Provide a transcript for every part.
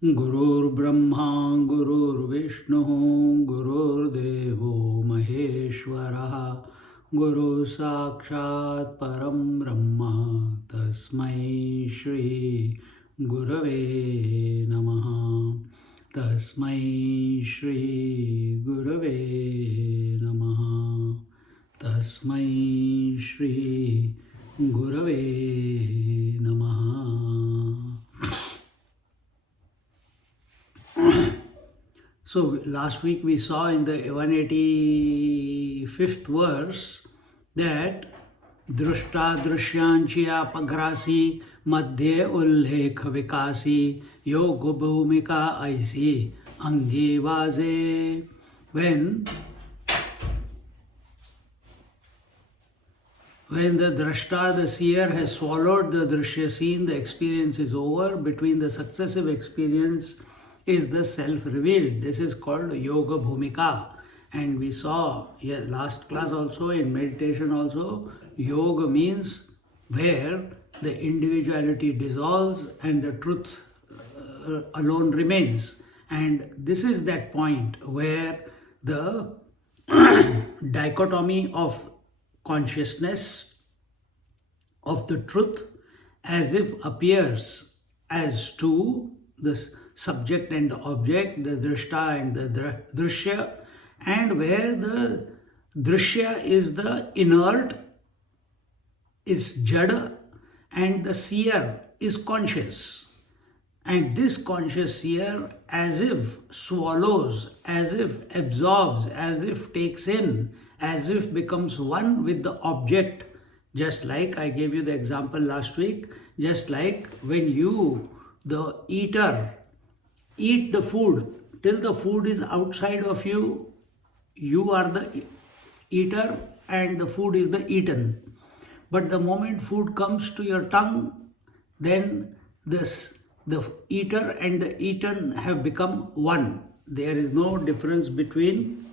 Gurur Brahma, Gurur Vishnu, Gurur Devo Maheshwara, Guru Sakshat Param Brahma, Tasmai Shri Gurave Namaha, Tasmai Shri Gurave Namaha, Tasmai Shri Gurave Namaha. So last week we saw in the 185th verse that Drushta Drushyanchya Pagrasi Madhye Ullekh Vikasi Yoga Bhumika Aisi Angi Vaze. When the drashta, the seer, has swallowed the drishya scene, the experience is over. Between the successive experience is the self-revealed. This is called yoga bhumika. And we saw last class also, in meditation also, yoga means where the individuality dissolves and the truth alone remains. And this is that point where the dichotomy of consciousness of the truth as if appears as two, the subject and the object, the drishta and the drishya, and where the drishya is the inert, is jada, and the seer is conscious. And this conscious seer as if swallows, as if absorbs, as if takes in, as if becomes one with the object. Just like I gave you the example last week, just like when you, the eater, eat the food, till the food is outside of you, you are the eater and the food is the eaten. But the moment food comes to your tongue, then the eater and the eaten have become one. There is no difference between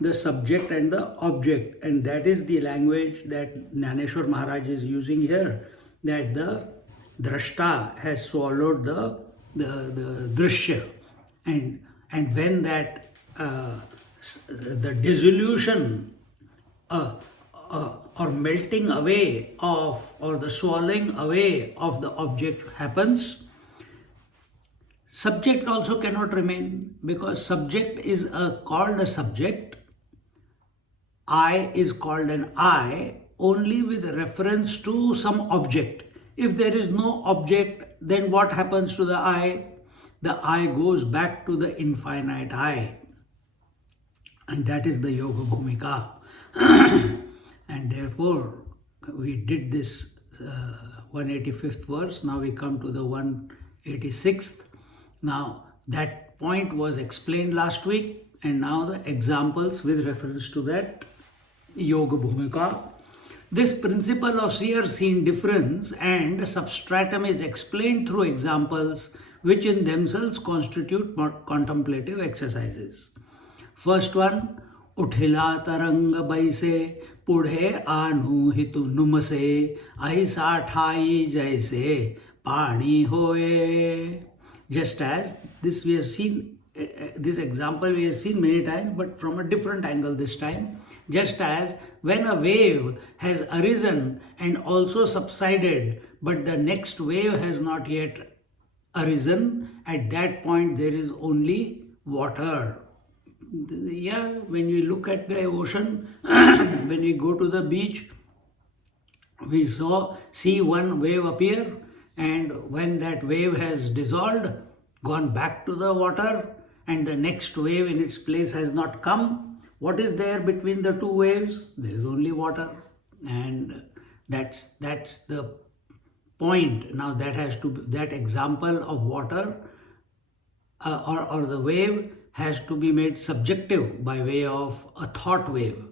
the subject and the object, and that is the language that Jnaneshwar Maharaj is using here, that the drashta has swallowed the drishya, and when that the dissolution or melting away of, or the swallowing away of the object happens, subject also cannot remain, because subject is called a subject, I is called an I only with reference to some object. If there is no object, then what happens to the I? The I goes back to the infinite I. And that is the yoga bhumika. And therefore, we did this 185th verse. Now we come to the 186th. Now, that point was explained last week, and now the examples with reference to that yoga bhumika. This principle of seer-seen difference and substratum is explained through examples which in themselves constitute contemplative exercises. First one, उठिला तरंग बैसे पुढ़े आनु हितु नुमसे ऐसा ठाई जैसे पानी होए. Just as this we have seen, this example we have seen many times, but from a different angle this time. Just as when a wave has arisen and also subsided, but the next wave has not yet arisen, at that point there is only water. Yeah, when we look at the ocean, when we go to the beach, we see one wave appear, and when that wave has dissolved, gone back to the water, and the next wave in its place has not come, what is there between the two waves? There is only water. And that's the point. Now that example of water or the wave has to be made subjective by way of a thought wave.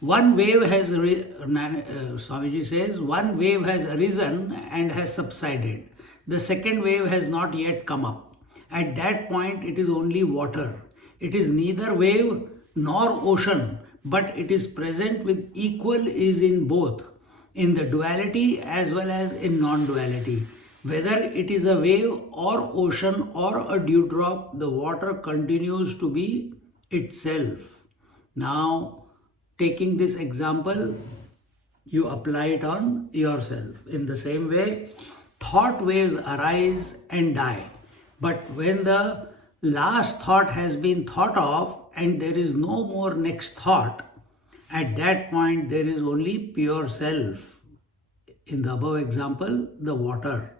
One wave has, Swamiji says, one wave has arisen and has subsided. The second wave has not yet come up. At that point, it is only water. It is neither wave nor ocean, but it is present with equal ease in both, in the duality as well as in non-duality. Whether it is a wave or ocean or a dewdrop, the water continues to be itself. Now, taking this example, you apply it on yourself. In the same way, thought waves arise and die. But when the last thought has been thought of and there is no more next thought, at that point there is only pure self. In the above example, the water.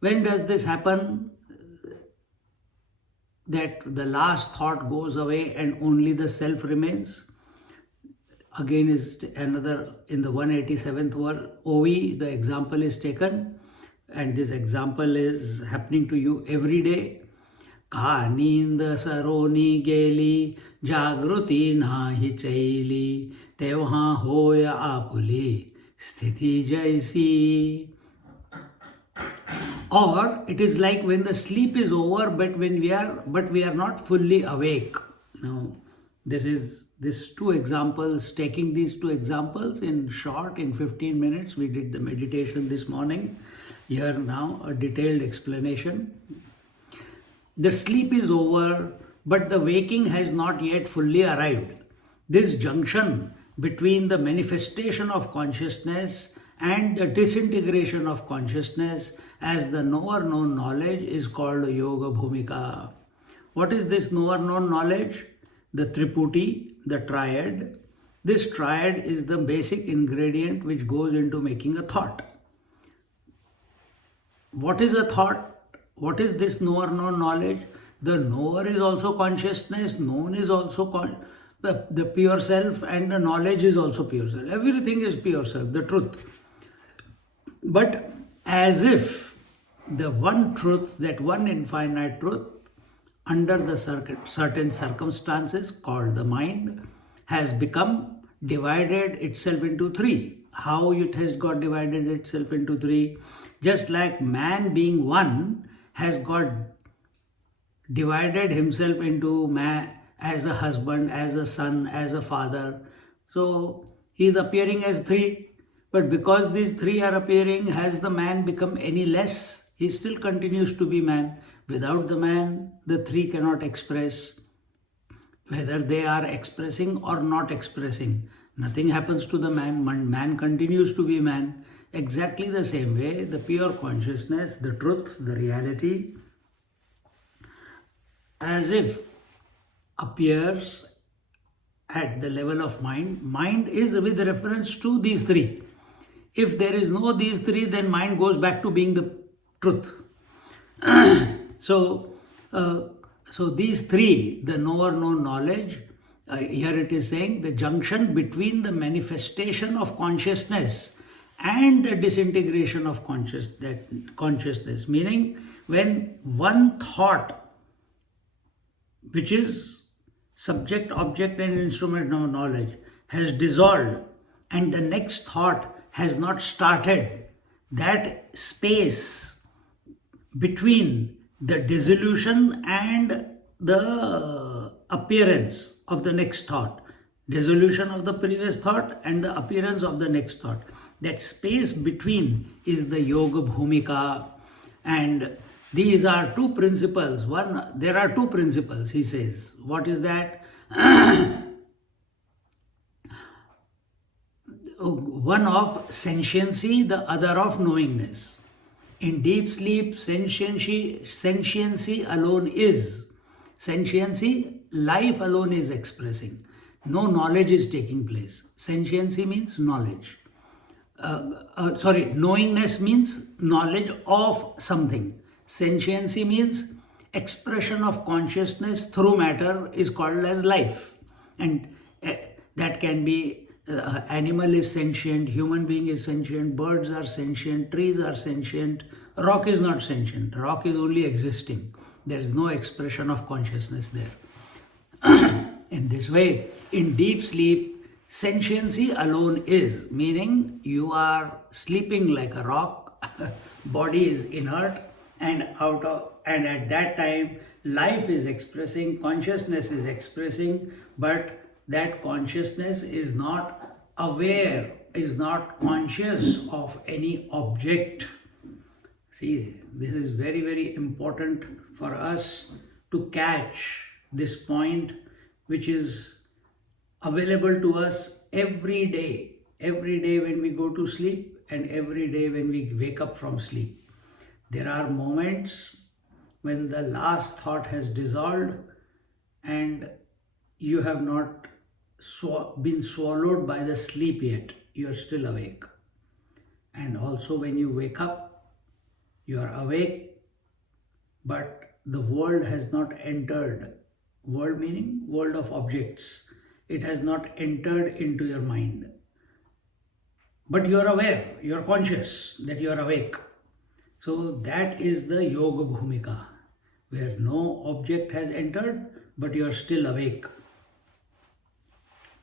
When does this happen? That the last thought goes away and only the self remains? Again is another, in the 187th OV, the example is taken, and this example is happening to you every day. Ka neend saroni geli, jagruti nahi chaili, tevha hoya apuli, sthiti jaisi. Or it is like when the sleep is over, but we are not fully awake. Now, this two examples, taking these two examples in short, in 15 minutes, we did the meditation this morning. Here now a detailed explanation. The sleep is over, but the waking has not yet fully arrived. This junction between the manifestation of consciousness and the disintegration of consciousness as the knower-known knowledge is called Yoga Bhumika. What is this knower-known knowledge? The Triputi, the triad. This triad is the basic ingredient which goes into making a thought. What is a thought? What is this knower-known knowledge? The knower is also consciousness, known is also the pure self, and the knowledge is also pure self. Everything is pure self, the truth. But as if the one truth, that one infinite truth, under the certain circumstances called the mind, has become divided itself into three. How it has got divided itself into three? Just like man being one has got divided himself into man as a husband, as a son, as a father. So he is appearing as three. But because these three are appearing, has the man become any less? He still continues to be man. Without the man, the three cannot express. Whether they are expressing or not expressing, nothing happens to the man. Man continues to be man. Exactly the same way, the pure consciousness, the truth, the reality, as if appears at the level of mind. Mind is with reference to these three. If there is no these three, then mind goes back to being the truth. So these three, the knower-known knowledge, here it is saying the junction between the manifestation of consciousness and the disintegration of consciousness, meaning when one thought, which is subject, object and instrument of knowledge, has dissolved and the next thought has not started, that space between the dissolution and the appearance of the next thought, dissolution of the previous thought and the appearance of the next thought, that space between is the Yoga Bhumika. And these are two principles. There are two principles, he says. What is that? One of sentiency, the other of knowingness. In deep sleep, sentiency alone is. Sentiency, life alone is expressing. No knowledge is taking place. Sentiency means knowledge. Knowingness means knowledge of something. Sentiency means expression of consciousness through matter is called as life. And that can be animal is sentient, human being is sentient, birds are sentient, trees are sentient, rock is not sentient, rock is only existing. There is no expression of consciousness there. In this way, in deep sleep, sentiency alone is, meaning you are sleeping like a rock, body is inert, and at that time life is expressing, consciousness is expressing, but that consciousness is not aware, is not conscious of any object. See, this is very, very important for us to catch this point, which is available to us every day. Every day when we go to sleep and every day when we wake up from sleep. There are moments when the last thought has dissolved and you have not been swallowed by the sleep yet. You are still awake. And also when you wake up, you are awake, but the world has not entered. World meaning world of objects. It has not entered into your mind. But you are aware, you are conscious that you are awake. So that is the yoga bhumika, where no object has entered, but you are still awake.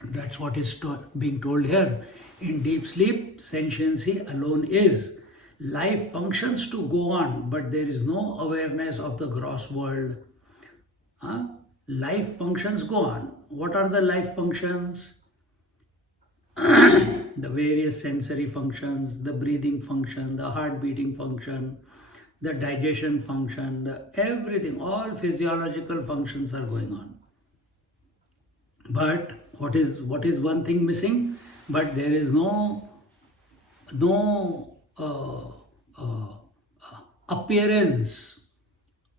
That's what is being told here. In deep sleep, sentiency alone is. Life functions to go on, but there is no awareness of the gross world. Life functions go on. What are the life functions? The various sensory functions, the breathing function, the heart beating function, the digestion function, everything, all physiological functions are going on. But what is one thing missing? But there is no appearance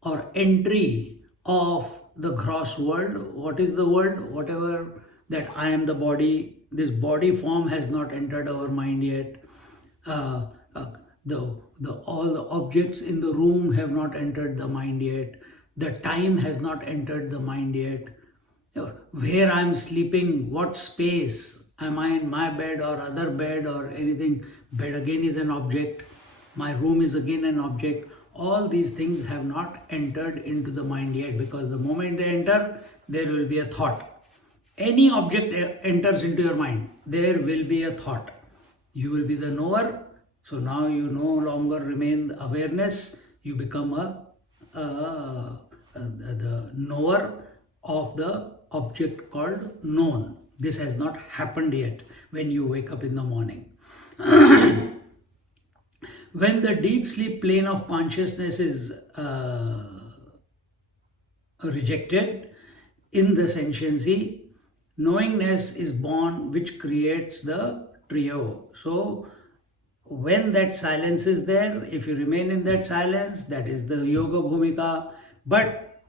or entry of the gross world. What is the world? Whatever that I am the body, this body form has not entered our mind yet. All the objects in the room have not entered the mind yet. The time has not entered the mind yet. Where I am sleeping, what space, am I in my bed or other bed or anything? Bed again is an object. My room is again an object. All these things have not entered into the mind yet, because the moment they enter, there will be a thought. Any object enters into your mind, there will be a thought. You will be the knower. So now you no longer remain the awareness. You become the knower of the object called known. This has not happened yet when you wake up in the morning. When the deep sleep plane of consciousness is rejected in the sentiency, knowingness is born, which creates the trio. So when that silence is there, if you remain in that silence, that is the yoga bhumika. But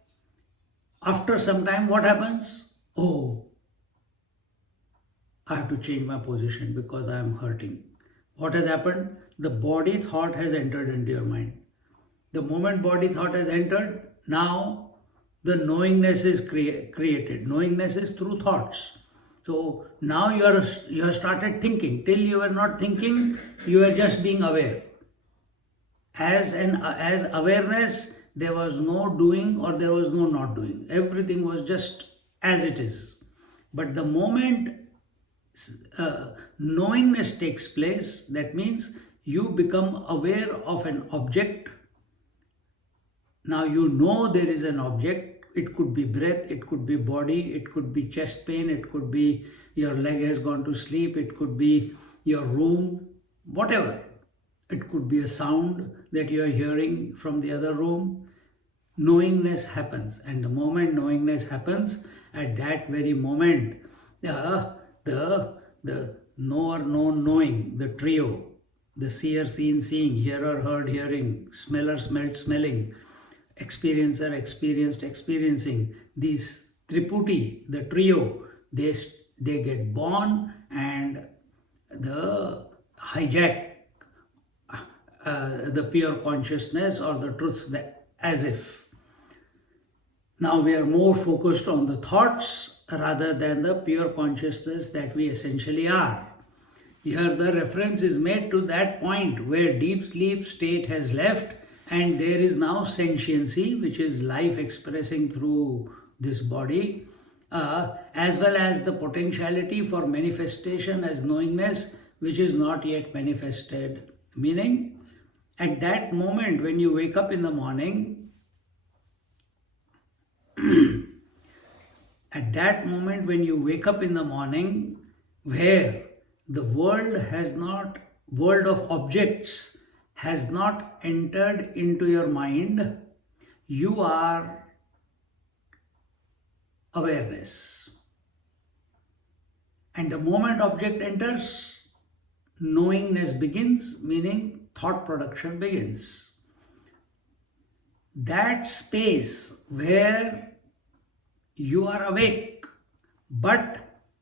after some time, what happens? Oh, I have to change my position because I am hurting. What has happened? The body thought has entered into your mind. The moment body thought has entered, now the knowingness is created. Knowingness is through thoughts. So now you have started thinking. Till you were not thinking, you were just being aware. As awareness, there was no doing or there was no not doing. Everything was just as it is. But the moment knowingness takes place, that means you become aware of an object. Now you know there is an object. It could be breath, it could be body, it could be chest pain, it could be your leg has gone to sleep, it could be your room, whatever. It could be a sound that you are hearing from the other room. Knowingness happens, and the moment knowingness happens, at that very moment, the knower known knowing, the trio, the seer seen seeing, hearer heard hearing, smeller smelt smelling, experiencer experienced experiencing, these triputi, the trio, they get born and the hijack the pure consciousness or the truth, as if. Now we are more focused on the thoughts rather than the pure consciousness that we essentially are. Here the reference is made to that point where deep sleep state has left and there is now sentiency, which is life expressing through this body, as well as the potentiality for manifestation as knowingness, which is not yet manifested. Meaning, at that moment when you wake up in the morning, at that moment when you wake up in the morning, where the world of objects has not entered into your mind, you are awareness. And the moment object enters, knowingness begins, meaning thought production begins. That space where you are awake, but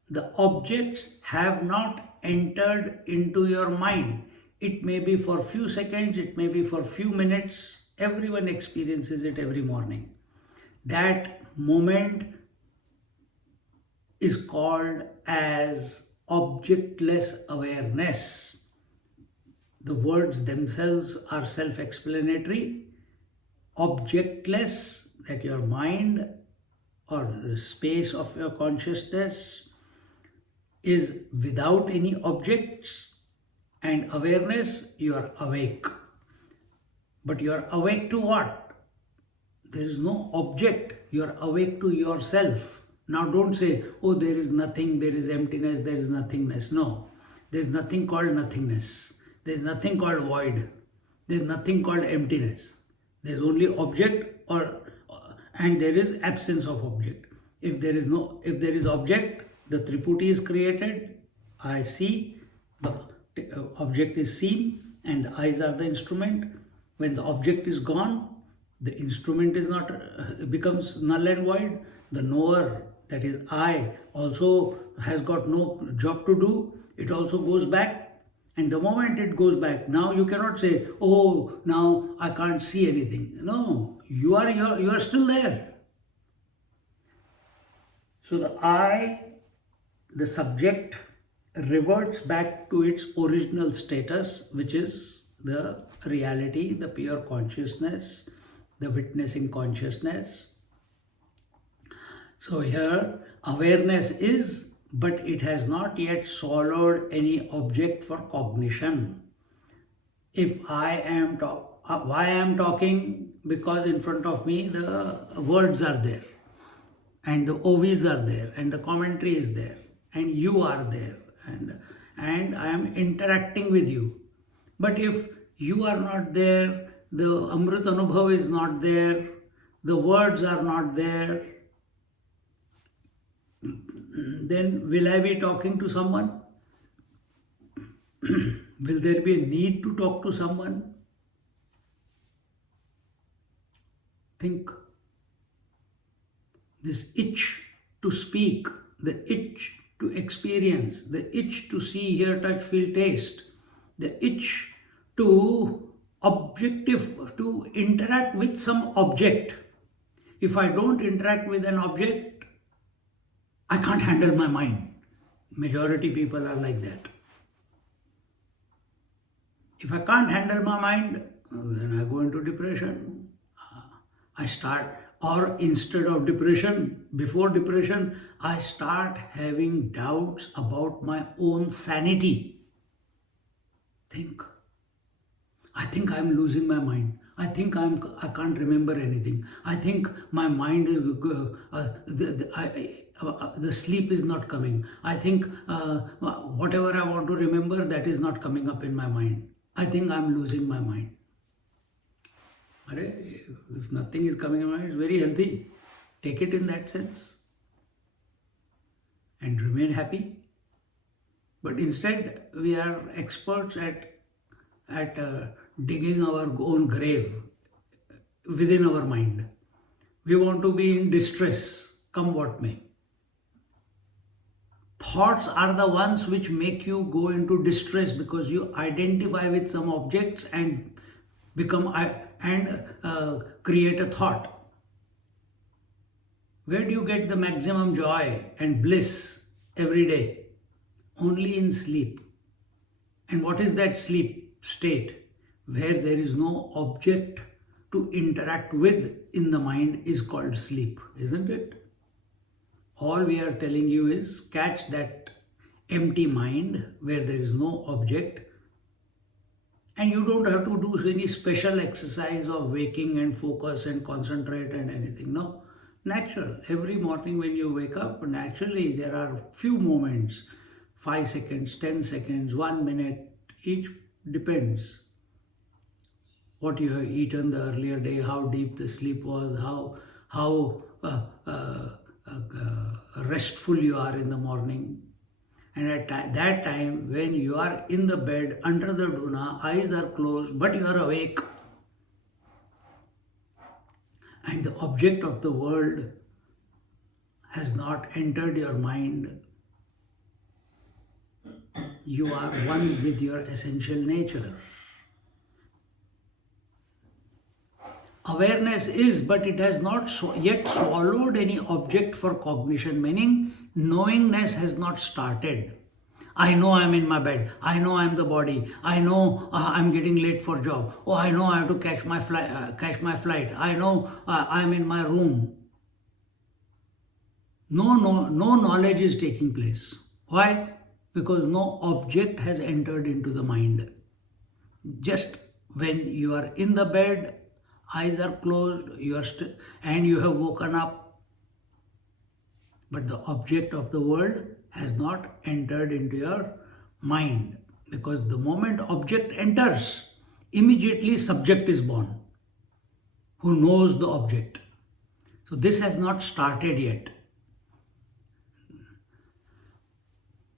the objects have not entered into your mind. It may be for few seconds, it may be for few minutes. Everyone experiences it every morning. That moment is called as objectless awareness. The words themselves are self-explanatory. Objectless, that your mind or the space of your consciousness is without any objects, and awareness, you are awake. But you are awake to what? There is no object. You are awake to yourself. Now don't say, oh, there is nothing, there is emptiness, there is nothingness. No, there is nothing called nothingness. There is nothing called void. There is nothing called emptiness. There is only object and there is absence of object. If there is object, the Triputi is created. I see, the object is seen, and the eyes are the instrument. When the object is gone, the instrument is not becomes null and void. The knower, that is I, also has got no job to do. It also goes back. And the moment it goes back, now you cannot say, oh, now I can't see anything. No, you are still there. So the I, the subject, reverts back to its original status, which is the reality, the pure consciousness, the witnessing consciousness. So here awareness is, but it has not yet swallowed any object for cognition. If I am why I am talking? Because in front of me the words are there, and the OVs are there, and the commentary is there, and you are there, and I am interacting with you. But if you are not there, the Amrutanubhava is not there, the words are not there, then will I be talking to someone? Will there be a need to talk to someone? Think. This itch to speak, the itch to experience, the itch to see, hear, touch, feel, taste, the itch to interact with some object. If I don't interact with an object, I can't handle my mind. Majority people are like that. If I can't handle my mind, then I go into depression. Or instead of depression, before depression, I start having doubts about my own sanity. Think. I think I'm losing my mind. I think I can't remember anything. I think my mind is the sleep is not coming. I think whatever I want to remember, that is not coming up in my mind. I think I'm losing my mind. If nothing is coming in my mind, it's very healthy. Take it in that sense and remain happy. But instead, we are experts at digging our own grave within our mind. We want to be in distress, come what may. Thoughts are the ones which make you go into distress because you identify with some objects and create a thought. Where do you get the maximum joy and bliss every day? Only in sleep. And what is that sleep state? Where there is no object to interact with in the mind is called sleep, isn't it? All we are telling you is catch that empty mind where there is no object, and you don't have to do any special exercise of waking and focus and concentrate and anything. No, natural. Every morning when you wake up, naturally there are few moments, 5 seconds, 10 seconds, 1 minute, each depends what you have eaten the earlier day, how deep the sleep was, how restful you are in the morning. And at that time, when you are in the bed under the duna, eyes are closed, but you are awake, and the object of the world has not entered your mind, you are one with your essential nature. Awareness is, but it has not yet swallowed any object for cognition, meaning knowingness has not started. I know I'm in my bed. I know I'm the body. I know I'm getting late for job. Oh, I know I have to catch my flight. I know I'm in my room. No knowledge is taking place. Why? Because no object has entered into the mind. Just when you are in the bed, eyes are closed, and you have woken up, but the object of the world has not entered into your mind, because the moment object enters, immediately subject is born, who knows the object. So this has not started yet,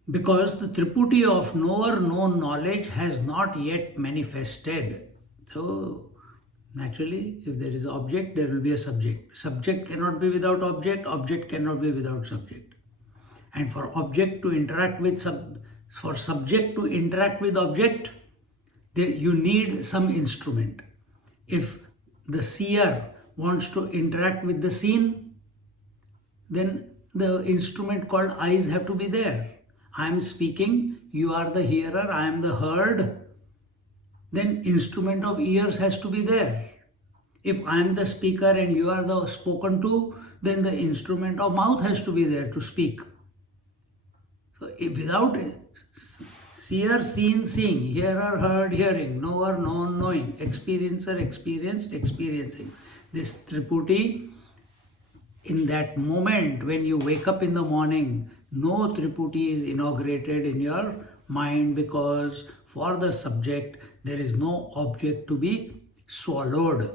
because the Triputi of knower known knowledge has not yet manifested. So naturally, if there is an object, there will be a subject. Subject cannot be without object, object cannot be without subject. And for object to interact with subject to interact with object, you need some instrument. If the seer wants to interact with the seen, then the instrument called eyes have to be there. I am speaking, you are the hearer, I am the heard, then instrument of ears has to be there. If I am the speaker and you are the spoken to, then the instrument of mouth has to be there to speak. So without seer, seen, seeing, hearer, heard, hearing, knower, known, knowing, experiencer, experienced, experiencing. This Triputi, in that moment when you wake up in the morning, no Triputi is inaugurated in your mind, because for the subject there is no object to be swallowed.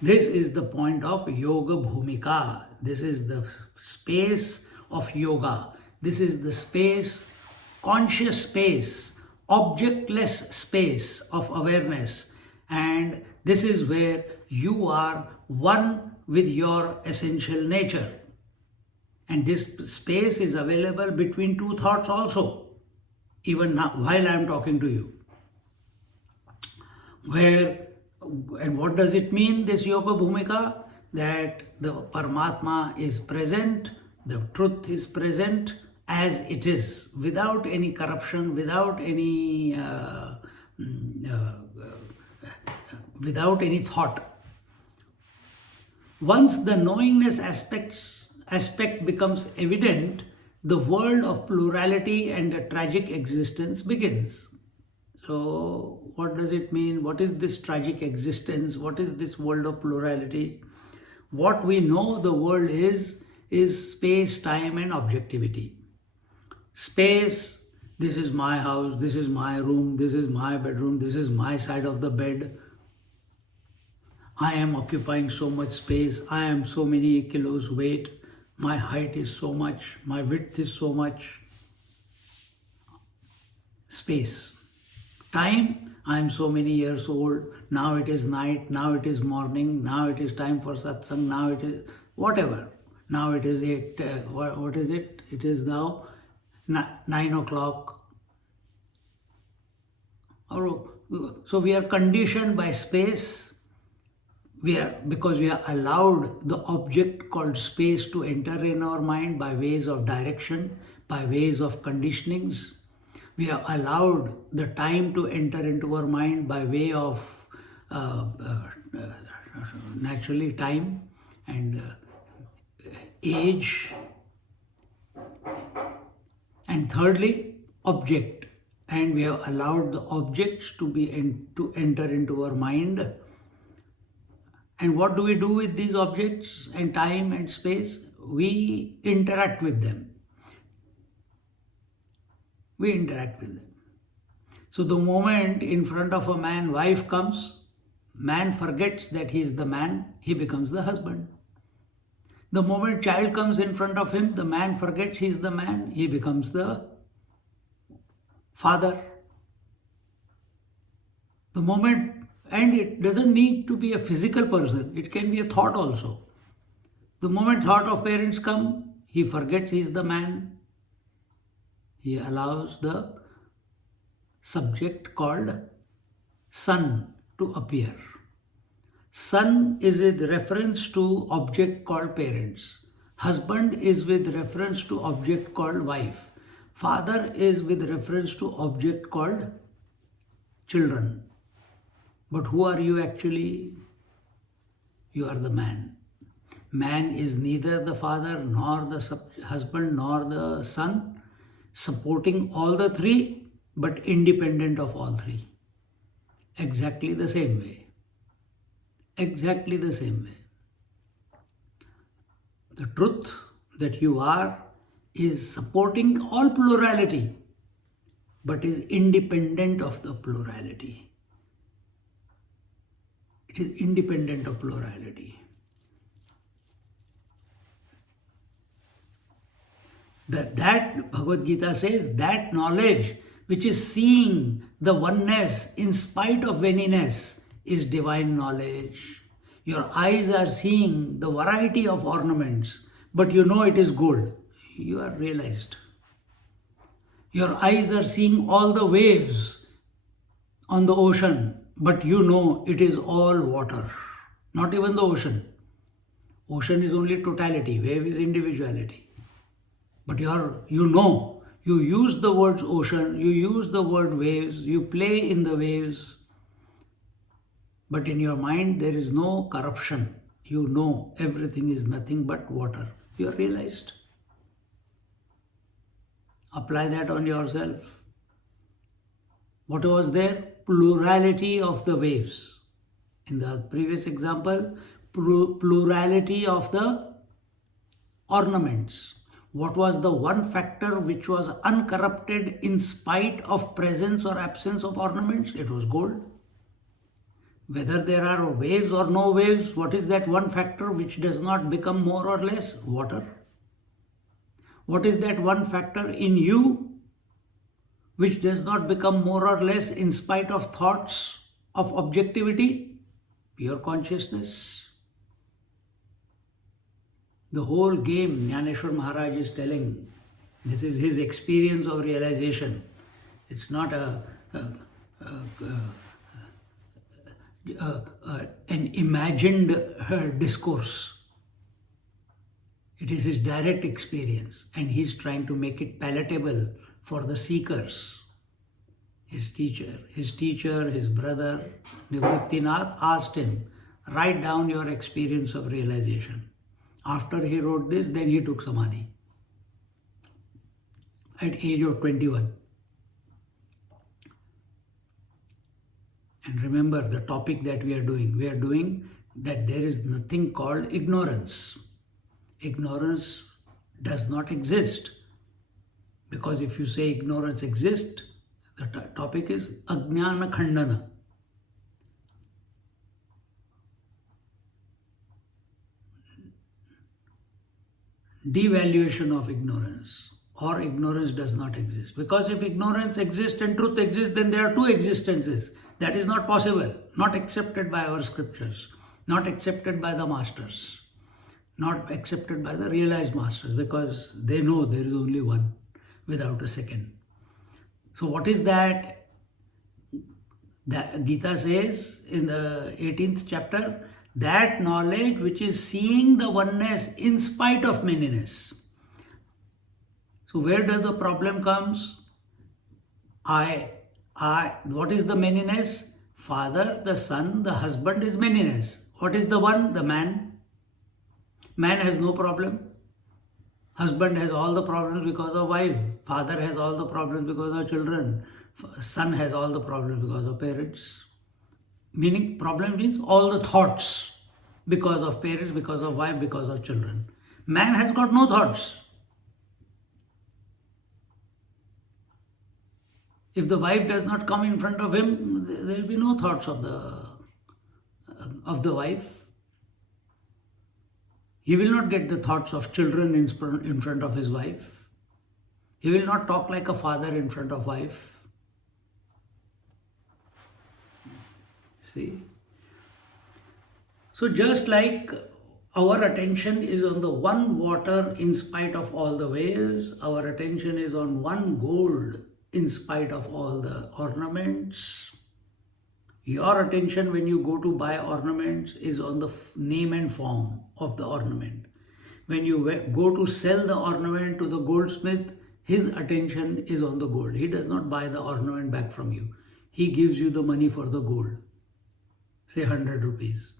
This is the point of Yoga Bhumika. This is the space of yoga. This is the space, conscious space, objectless space of awareness. And this is where you are one with your essential nature. And this space is available between two thoughts also, even now while I am talking to you. And what does it mean, this Yoga Bhumika? That the Paramatma is present, the truth is present as it is, without any corruption, without any thought. Once the knowingness aspect becomes evident, the world of plurality and a tragic existence begins. So what does it mean? What is this tragic existence? What is this world of plurality? What we know the world is space, time and objectivity. Space, this is my house, this is my room, this is my bedroom, this is my side of the bed. I am occupying so much space, I am so many kilos weight, my height is so much, my width is so much. Space. Time, I am so many years old, now it is night, now it is morning, now it is time for satsang, now it is whatever. Now it is what is it? It is now 9 o'clock. So we are conditioned by space. Because we are allowed the object called space to enter in our mind by ways of direction, by ways of conditionings. We are allowed the time to enter into our mind by way of naturally time and age, and thirdly object, and we have allowed the objects to to enter into our mind. And what do we do with these objects and time and space? We interact with them. We interact with them. So the moment in front of a man wife comes, man forgets that he is the man, he becomes the husband. The moment child comes in front of him, the man forgets he is the man, he becomes the father. The moment, and it doesn't need to be a physical person, it can be a thought also. The moment thought of parents come, he forgets he is the man. He allows the subject called son to appear. Son is with reference to object called parents. Husband is with reference to object called wife. Father is with reference to object called children. But who are you actually? You are the man. Man is neither the father nor the husband nor the son, supporting all the three but independent of all three. Exactly the same way. Exactly the same way. The truth that you are is supporting all plurality but is independent of the plurality. It is independent of plurality. That Bhagavad Gita says, that knowledge which is seeing the oneness in spite of manyness is divine knowledge. Your eyes are seeing the variety of ornaments, but you know it is gold. You are realized. Your eyes are seeing all the waves on the ocean, but you know it is all water. Not even the ocean. Ocean is only totality, wave is individuality. But you use the words ocean, you use the word waves, you play in the waves. But in your mind there is no corruption. You know everything is nothing but water. You are realized. Apply that on yourself. What was there? Plurality of the waves. In the previous example, plurality of the ornaments. What was the one factor which was uncorrupted in spite of presence or absence of ornaments? It was gold. Whether there are waves or no waves, what is that one factor which does not become more or less? Water. What is that one factor in you which does not become more or less in spite of thoughts of objectivity? Pure consciousness. The whole game Jnaneshwar Maharaj is telling, this is his experience of realization. It's not an imagined discourse. It is his direct experience, and he's trying to make it palatable for the seekers. His teacher, his brother, Nivrittinath asked him, write down your experience of realization. After he wrote this, then he took Samadhi at age of 21. And remember the topic that we are doing that there is nothing called ignorance. Ignorance does not exist. Because if you say ignorance exists, the topic is Ajnana Khandana. Devaluation of ignorance, or ignorance does not exist. Because if ignorance exists and truth exists, then there are two existences. That is not possible, not accepted by our scriptures, not accepted by the masters, not accepted by the realized masters, because they know there is only one without a second. So what is that? Gita says in the 18th chapter, that knowledge which is seeing the oneness in spite of manyness. So where does the problem comes? What is the manyness? Father, the son, the husband is manyness. What is the one? The man. Man has no problem. Husband has all the problems because of wife. Father has all the problems because of children. Son has all the problems because of parents. Meaning, problem means all the thoughts because of parents, because of wife, because of children. Man has got no thoughts. If the wife does not come in front of him, there will be no thoughts of the wife. He will not get the thoughts of children in front of his wife. He will not talk like a father in front of wife. See? So just like our attention is on the one water in spite of all the waves, our attention is on one gold in spite of all the ornaments. Your attention when you go to buy ornaments is on the name and form of the ornament. When you go to sell the ornament to the goldsmith, his attention is on the gold. He does not buy the ornament back from you. He gives you the money for the gold. Say 100 rupees.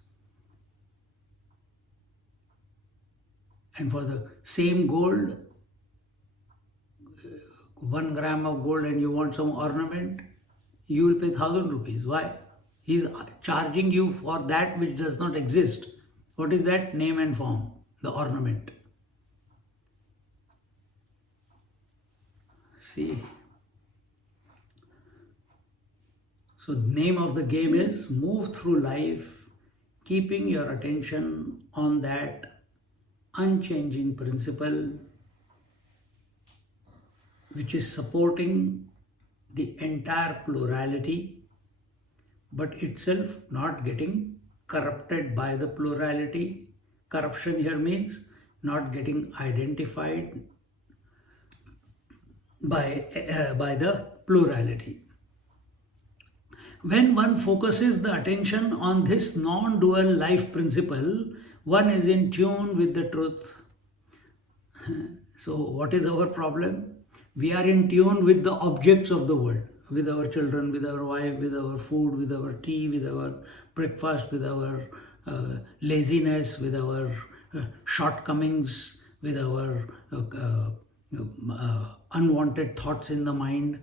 And for the same gold, 1 gram of gold, and you want some ornament, you will pay 1000 rupees. Why? He is charging you for that which does not exist. What is that? Name and form, the ornament. See. So name of the game is move through life, keeping your attention on that unchanging principle which is supporting the entire plurality, but itself not getting corrupted by the plurality. Corruption here means not getting identified by the plurality. When one focuses the attention on this non-dual life principle, one is in tune with the truth. So what is our problem? We are in tune with the objects of the world, with our children, with our wife, with our food, with our tea, with our breakfast, with our laziness, with our shortcomings, with our unwanted thoughts in the mind.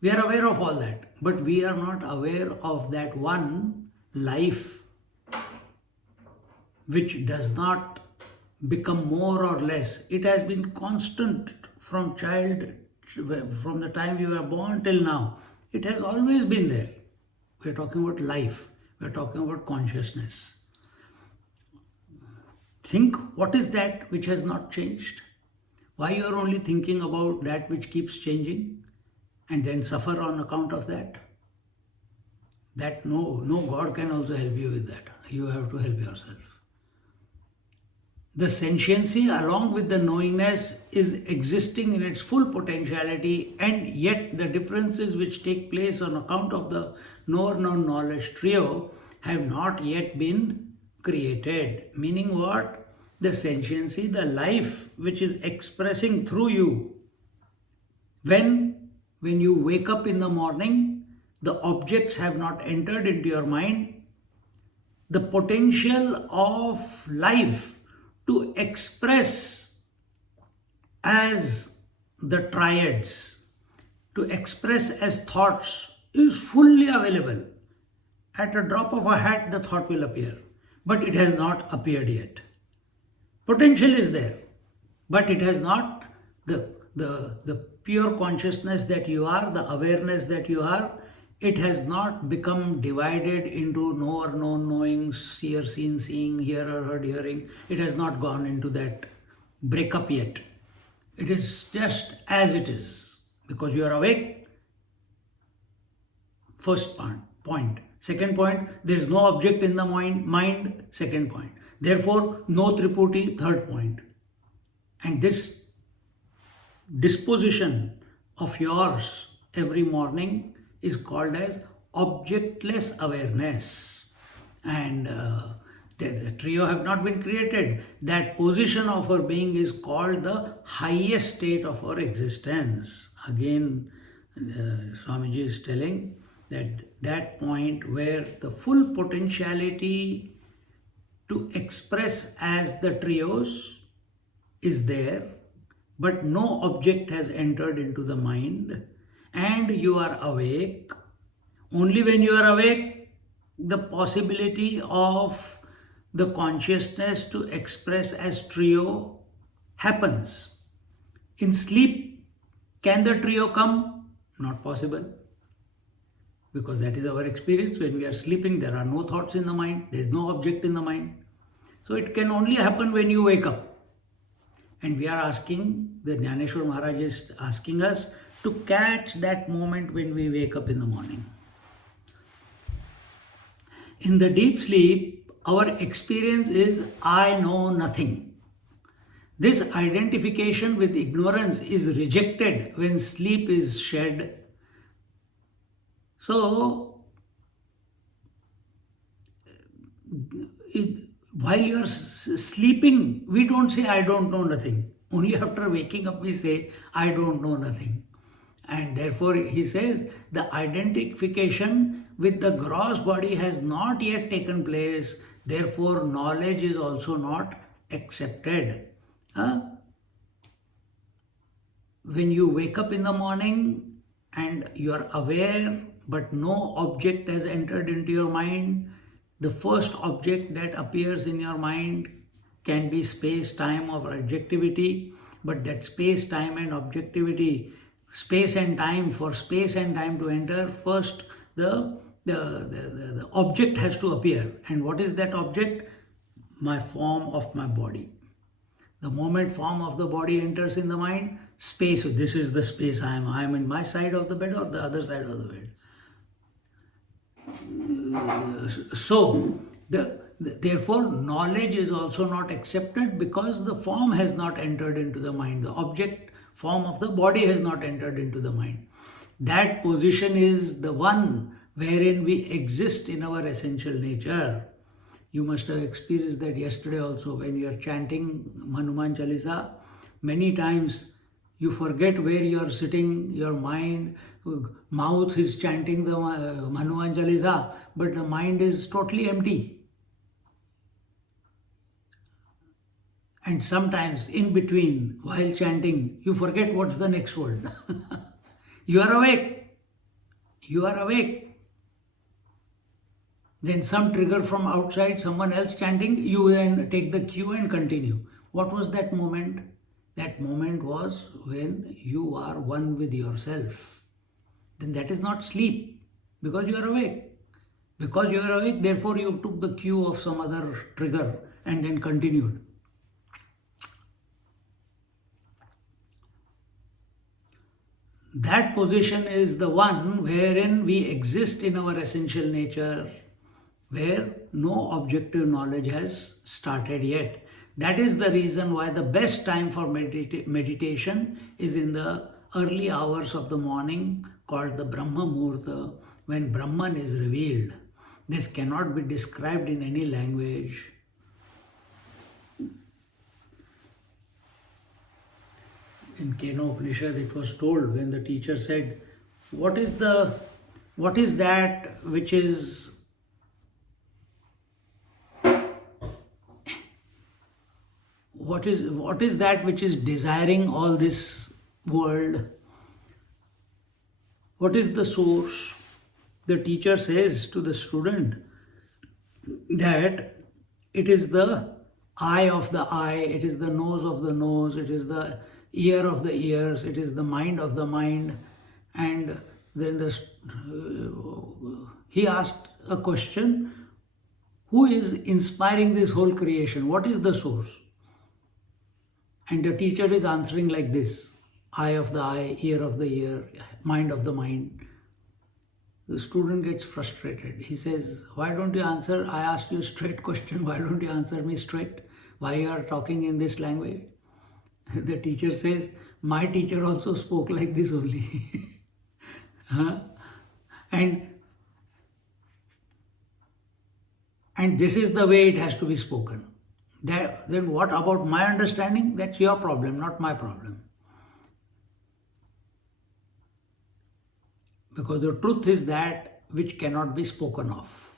We are aware of all that, but we are not aware of that one life which does not become more or less. It has been constant from the time you were born till now. It has always been there. We are talking about life. We are talking about consciousness. Think, what is that which has not changed? Why you are only thinking about that which keeps changing and then suffer on account of that? That no God can also help you with that. You have to help yourself. The sentiency along with the knowingness is existing in its full potentiality, and yet the differences which take place on account of the knower-known-knowledge trio have not yet been created. Meaning what? The sentiency, the life which is expressing through you. When you wake up in the morning, the objects have not entered into your mind. The potential of life to express as the triads, to express as thoughts is fully available. At a drop of a hat, the thought will appear, but it has not appeared yet. Potential is there, but it has not, the pure consciousness that you are, the awareness that you are, it has not become divided into knower, known, knowing, seer, seen, seeing, hearer, heard, hearing. It has not gone into that breakup yet. It is just as it is, because you are awake. First point. Second point, there is no object in the mind. Second point. Therefore, no triputi. Third point. And this disposition of yours every morning is called as objectless awareness. And the trio have not been created. That position of our being is called the highest state of our existence. Again, Swamiji is telling that point where the full potentiality to express as the trios is there, but no object has entered into the mind, and you are awake. Only when you are awake, the possibility of the consciousness to express as trio happens. In sleep, can the trio come? Not possible. Because that is our experience. When we are sleeping, there are no thoughts in the mind, there is no object in the mind. So it can only happen when you wake up. And we are asking, the Jnaneshwar Maharaj is asking us to catch that moment when we wake up in the morning. In the deep sleep, our experience is I know nothing. This identification with ignorance is rejected when sleep is shed. So, while you are sleeping, we don't say I don't know nothing. Only after waking up we say I don't know nothing. And therefore he says the identification with the gross body has not yet taken place. Therefore knowledge is also not accepted. When you wake up in the morning and you are aware but no object has entered into your mind, the first object that appears in your mind can be space, time, or objectivity, but that space, time, and objectivity, space and time, for space and time to enter, first the object has to appear. And what is that object? My form of my body. The moment form of the body enters in the mind, space, this is the space I am. I am in my side of the bed or the other side of the bed. So, therefore, knowledge is also not accepted because the form has not entered into the mind. The object form of the body has not entered into the mind. That position is the one wherein we exist in our essential nature. You must have experienced that yesterday also when you are chanting Hanuman Chalisa. Many times you forget where you are sitting, your mind, mouth is chanting the Hanuman Chalisa, but the mind is totally empty. And sometimes in between, while chanting, you forget what's the next word. You are awake. You are awake. Then some trigger from outside, someone else chanting, you then take the cue and continue. What was that moment? That moment was when you are one with yourself. Then that is not sleep, because you are awake. Because you are awake, therefore you took the cue of some other trigger and then continued. That position is the one wherein we exist in our essential nature, where no objective knowledge has started yet. That is the reason why the best time for meditation is in the early hours of the morning, called the Brahma Muhurta, when Brahman is revealed. This cannot be described in any language. In Kena Upanishad, it was told when the teacher said, what is that which is what is that which is desiring all this world? What is the source? The teacher says to the student that it is the eye of the eye, it is the nose of the nose, it is the ear of the ears, it is the mind of the mind. And then he asked a question, who is inspiring this whole creation? What is the source? And the teacher is answering like this: eye of the eye, ear of the ear, mind of the mind. The student gets frustrated. He says, why don't you answer? I asked you a straight question. Why don't you answer me straight? Why you are talking in this language? The teacher says, my teacher also spoke like this only. And this is the way it has to be spoken. Then what about my understanding? That's your problem, not my problem. Because the truth is that which cannot be spoken of.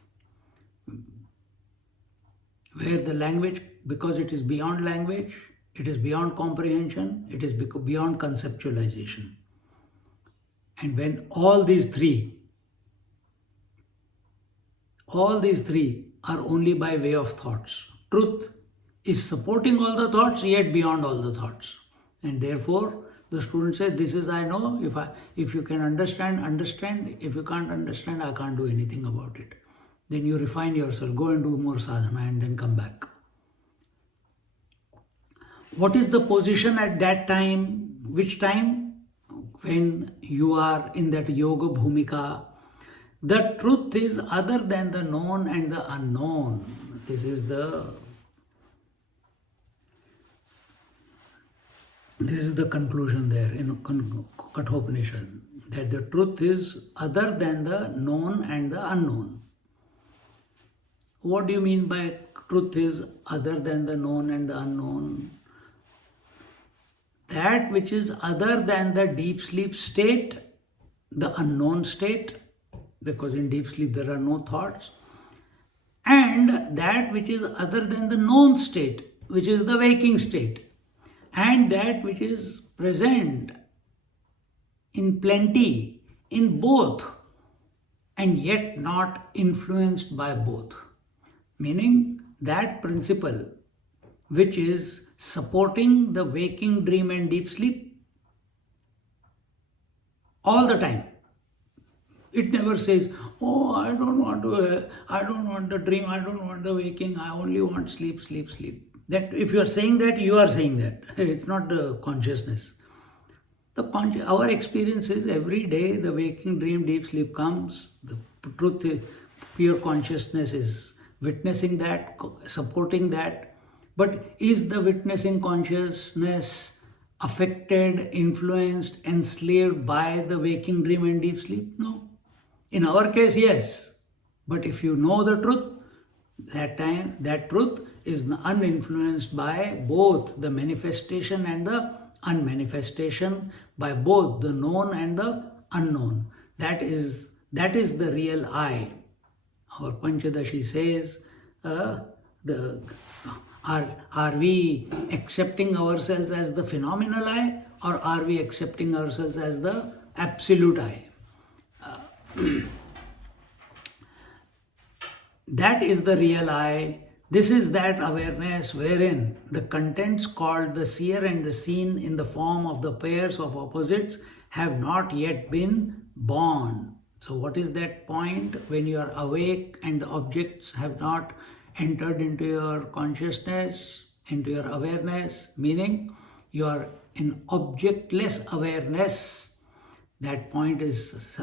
where the language, because it is beyond language, it is beyond comprehension, it is beyond conceptualization. And when all these three are only by way of thoughts. Truth is supporting all the thoughts, yet beyond all the thoughts. And therefore, the student says, "This is I know. If you can understand, understand. If you can't understand, I can't do anything about it." Then you refine yourself, go and do more sadhana, and then come back. What is the position at that time? Which time? When you are in that yoga bhumika. The truth is other than the known and the unknown. This is the conclusion there in Kathopanishad, that the truth is other than the known and the unknown. What do you mean by truth is other than the known and the unknown? That which is other than the deep sleep state, the unknown state, because in deep sleep there are no thoughts, and that which is other than the known state, which is the waking state, and that which is present in plenty in both, and yet not influenced by both. Meaning that principle which is supporting the waking, dream, and deep sleep all the time. It never says, "Oh, I don't want the dream, I don't want the waking, I only want sleep, sleep, sleep." That if you are saying that, you are saying that. It's not the consciousness. Our experience is every day the waking, dream, deep sleep comes. The truth is, pure consciousness is witnessing that, supporting that. But is the witnessing consciousness affected, influenced, enslaved by the waking, dream, and deep sleep? No. In our case, yes. But if you know the truth, that truth is uninfluenced by both the manifestation and the unmanifestation, by both the known and the unknown. That is the real I. Our Panchadashi says, are we accepting ourselves as the phenomenal I, or are we accepting ourselves as the absolute I? That is the real I. This is that awareness wherein the contents called the seer and the seen in the form of the pairs of opposites have not yet been born. So what is that point when you are awake and the objects have not entered into your consciousness, into your awareness, meaning you are in objectless awareness? That point is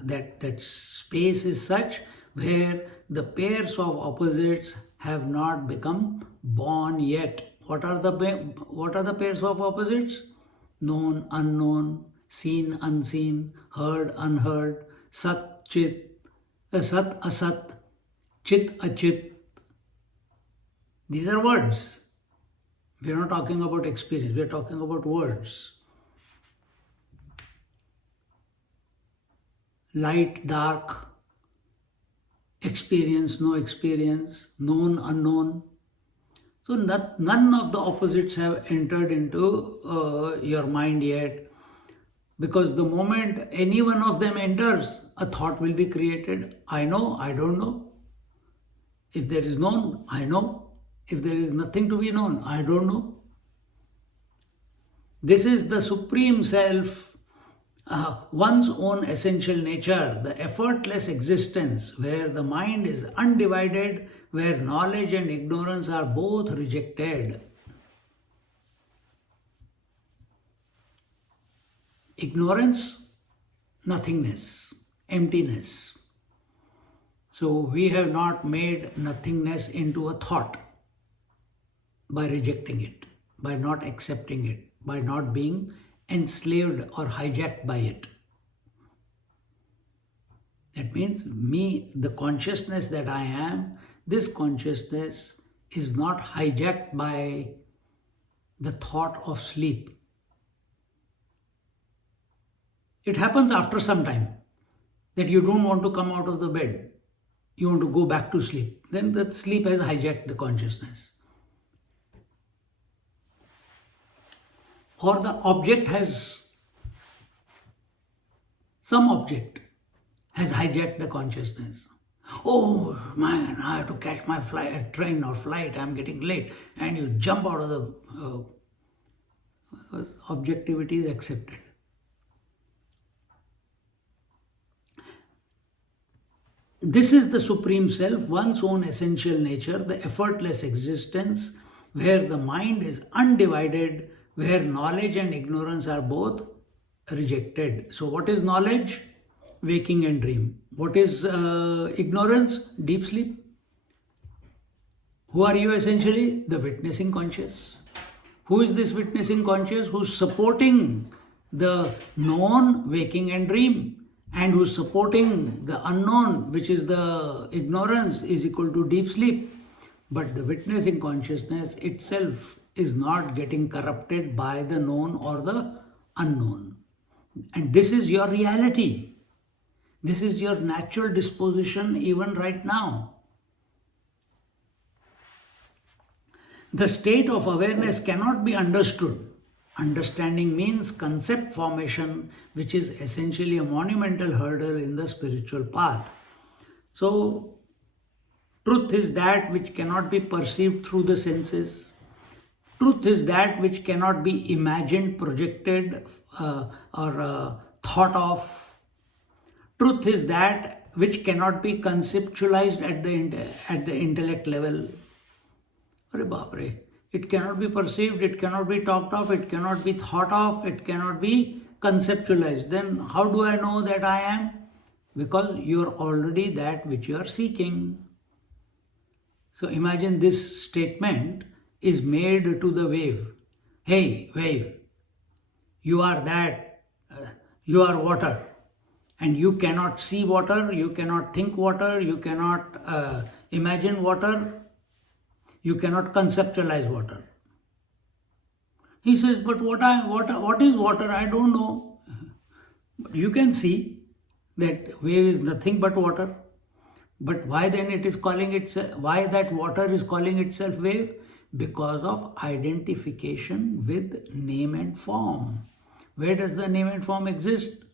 that space is such where the pairs of opposites have not become born yet. What are the pairs of opposites? Known, unknown, seen, unseen, heard, unheard, sat, chit, sat, asat, chit, achit. These are words. We are not talking about experience. We are talking about words. Light, dark, experience, no experience, known, unknown. So none of the opposites have entered into your mind yet, because the moment any one of them enters, a thought will be created. I know, I don't know. If there is known, I know. If there is nothing to be known, I don't know. This is the Supreme Self, one's own essential nature, the effortless existence where the mind is undivided, where knowledge and ignorance are both rejected. Ignorance, nothingness, emptiness. So we have not made nothingness into a thought by rejecting it, by not accepting it, by not being enslaved or hijacked by it. That means the consciousness that I am, this consciousness is not hijacked by the thought of sleep. It happens after some time that you don't want to come out of the bed. you want to go back to sleep. Then the sleep has hijacked the consciousness. Or the object has, some object has hijacked the consciousness. Oh man, I have to catch my train or flight, I'm getting late. And you jump out of the objectivity is accepted. This is the Supreme Self, one's own essential nature, the effortless existence, where the mind is undivided, where knowledge and ignorance are both rejected. So, what is knowledge? Waking and dream. What is ignorance? Deep sleep. Who are you essentially? The witnessing conscious. Who is this witnessing conscious? Who's supporting the known, waking and dream, and who's supporting the unknown, which is the ignorance, is equal to deep sleep. But the witnessing consciousness itself is not getting corrupted by the known or the unknown. And this is your reality. This is your natural disposition even right now. The state of awareness cannot be understood. Understanding means concept formation, which is essentially a monumental hurdle in the spiritual path. So, truth is that which cannot be perceived through the senses. Truth is that which cannot be imagined, projected, or thought of. Truth is that which cannot be conceptualized at the intellect level. Arre baapre. It cannot be perceived, it cannot be talked of, it cannot be thought of, it cannot be conceptualized. Then how do I know that I am? Because you are already that which you are seeking. So imagine this statement is made to the wave. Hey, wave, you are that, you are water. And you cannot see water, you cannot think water, you cannot imagine water. You cannot conceptualize water. He says, but what is water? I don't know. But you can see that wave is nothing but water. But why then it is calling itself, why that water is calling itself wave? Because of identification with name and form. Where does the name and form exist?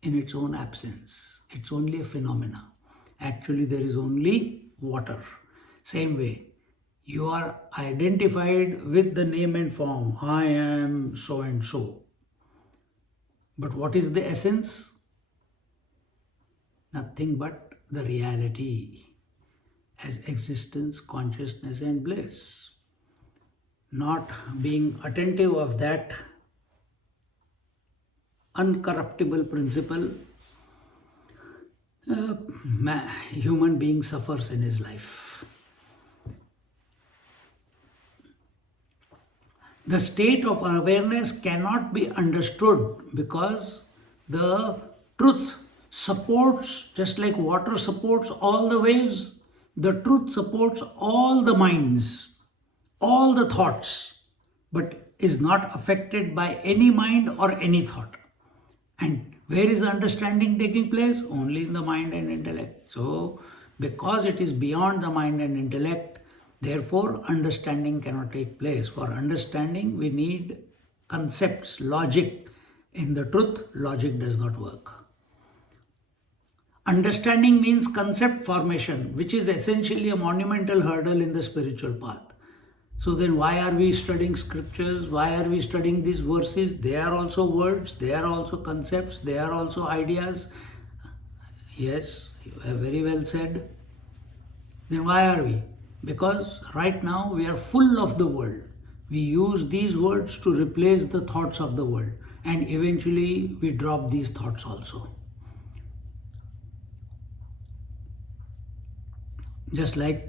In its own absence. It's only a phenomena. Actually, there is only water. Same way. You are identified with the name and form. I am so and so. But what is the essence? Nothing but the reality as existence, consciousness and bliss. Not being attentive of that uncorruptible principle, human being suffers in his life. The state of awareness cannot be understood because the truth supports, just like water supports all the waves, the truth supports all the minds, all the thoughts, but is not affected by any mind or any thought. And where is the understanding taking place? Only in the mind and intellect. So, because it is beyond the mind and intellect, therefore, understanding cannot take place. For understanding, we need concepts, logic. In the truth, logic does not work. Understanding means concept formation, which is essentially a monumental hurdle in the spiritual path. So then why are we studying scriptures? Why are we studying these verses? They are also words, they are also concepts, they are also ideas. Yes, you have very well said. Then why are we? Because right now we are full of the world. We use these words to replace the thoughts of the world. And eventually we drop these thoughts also. Just like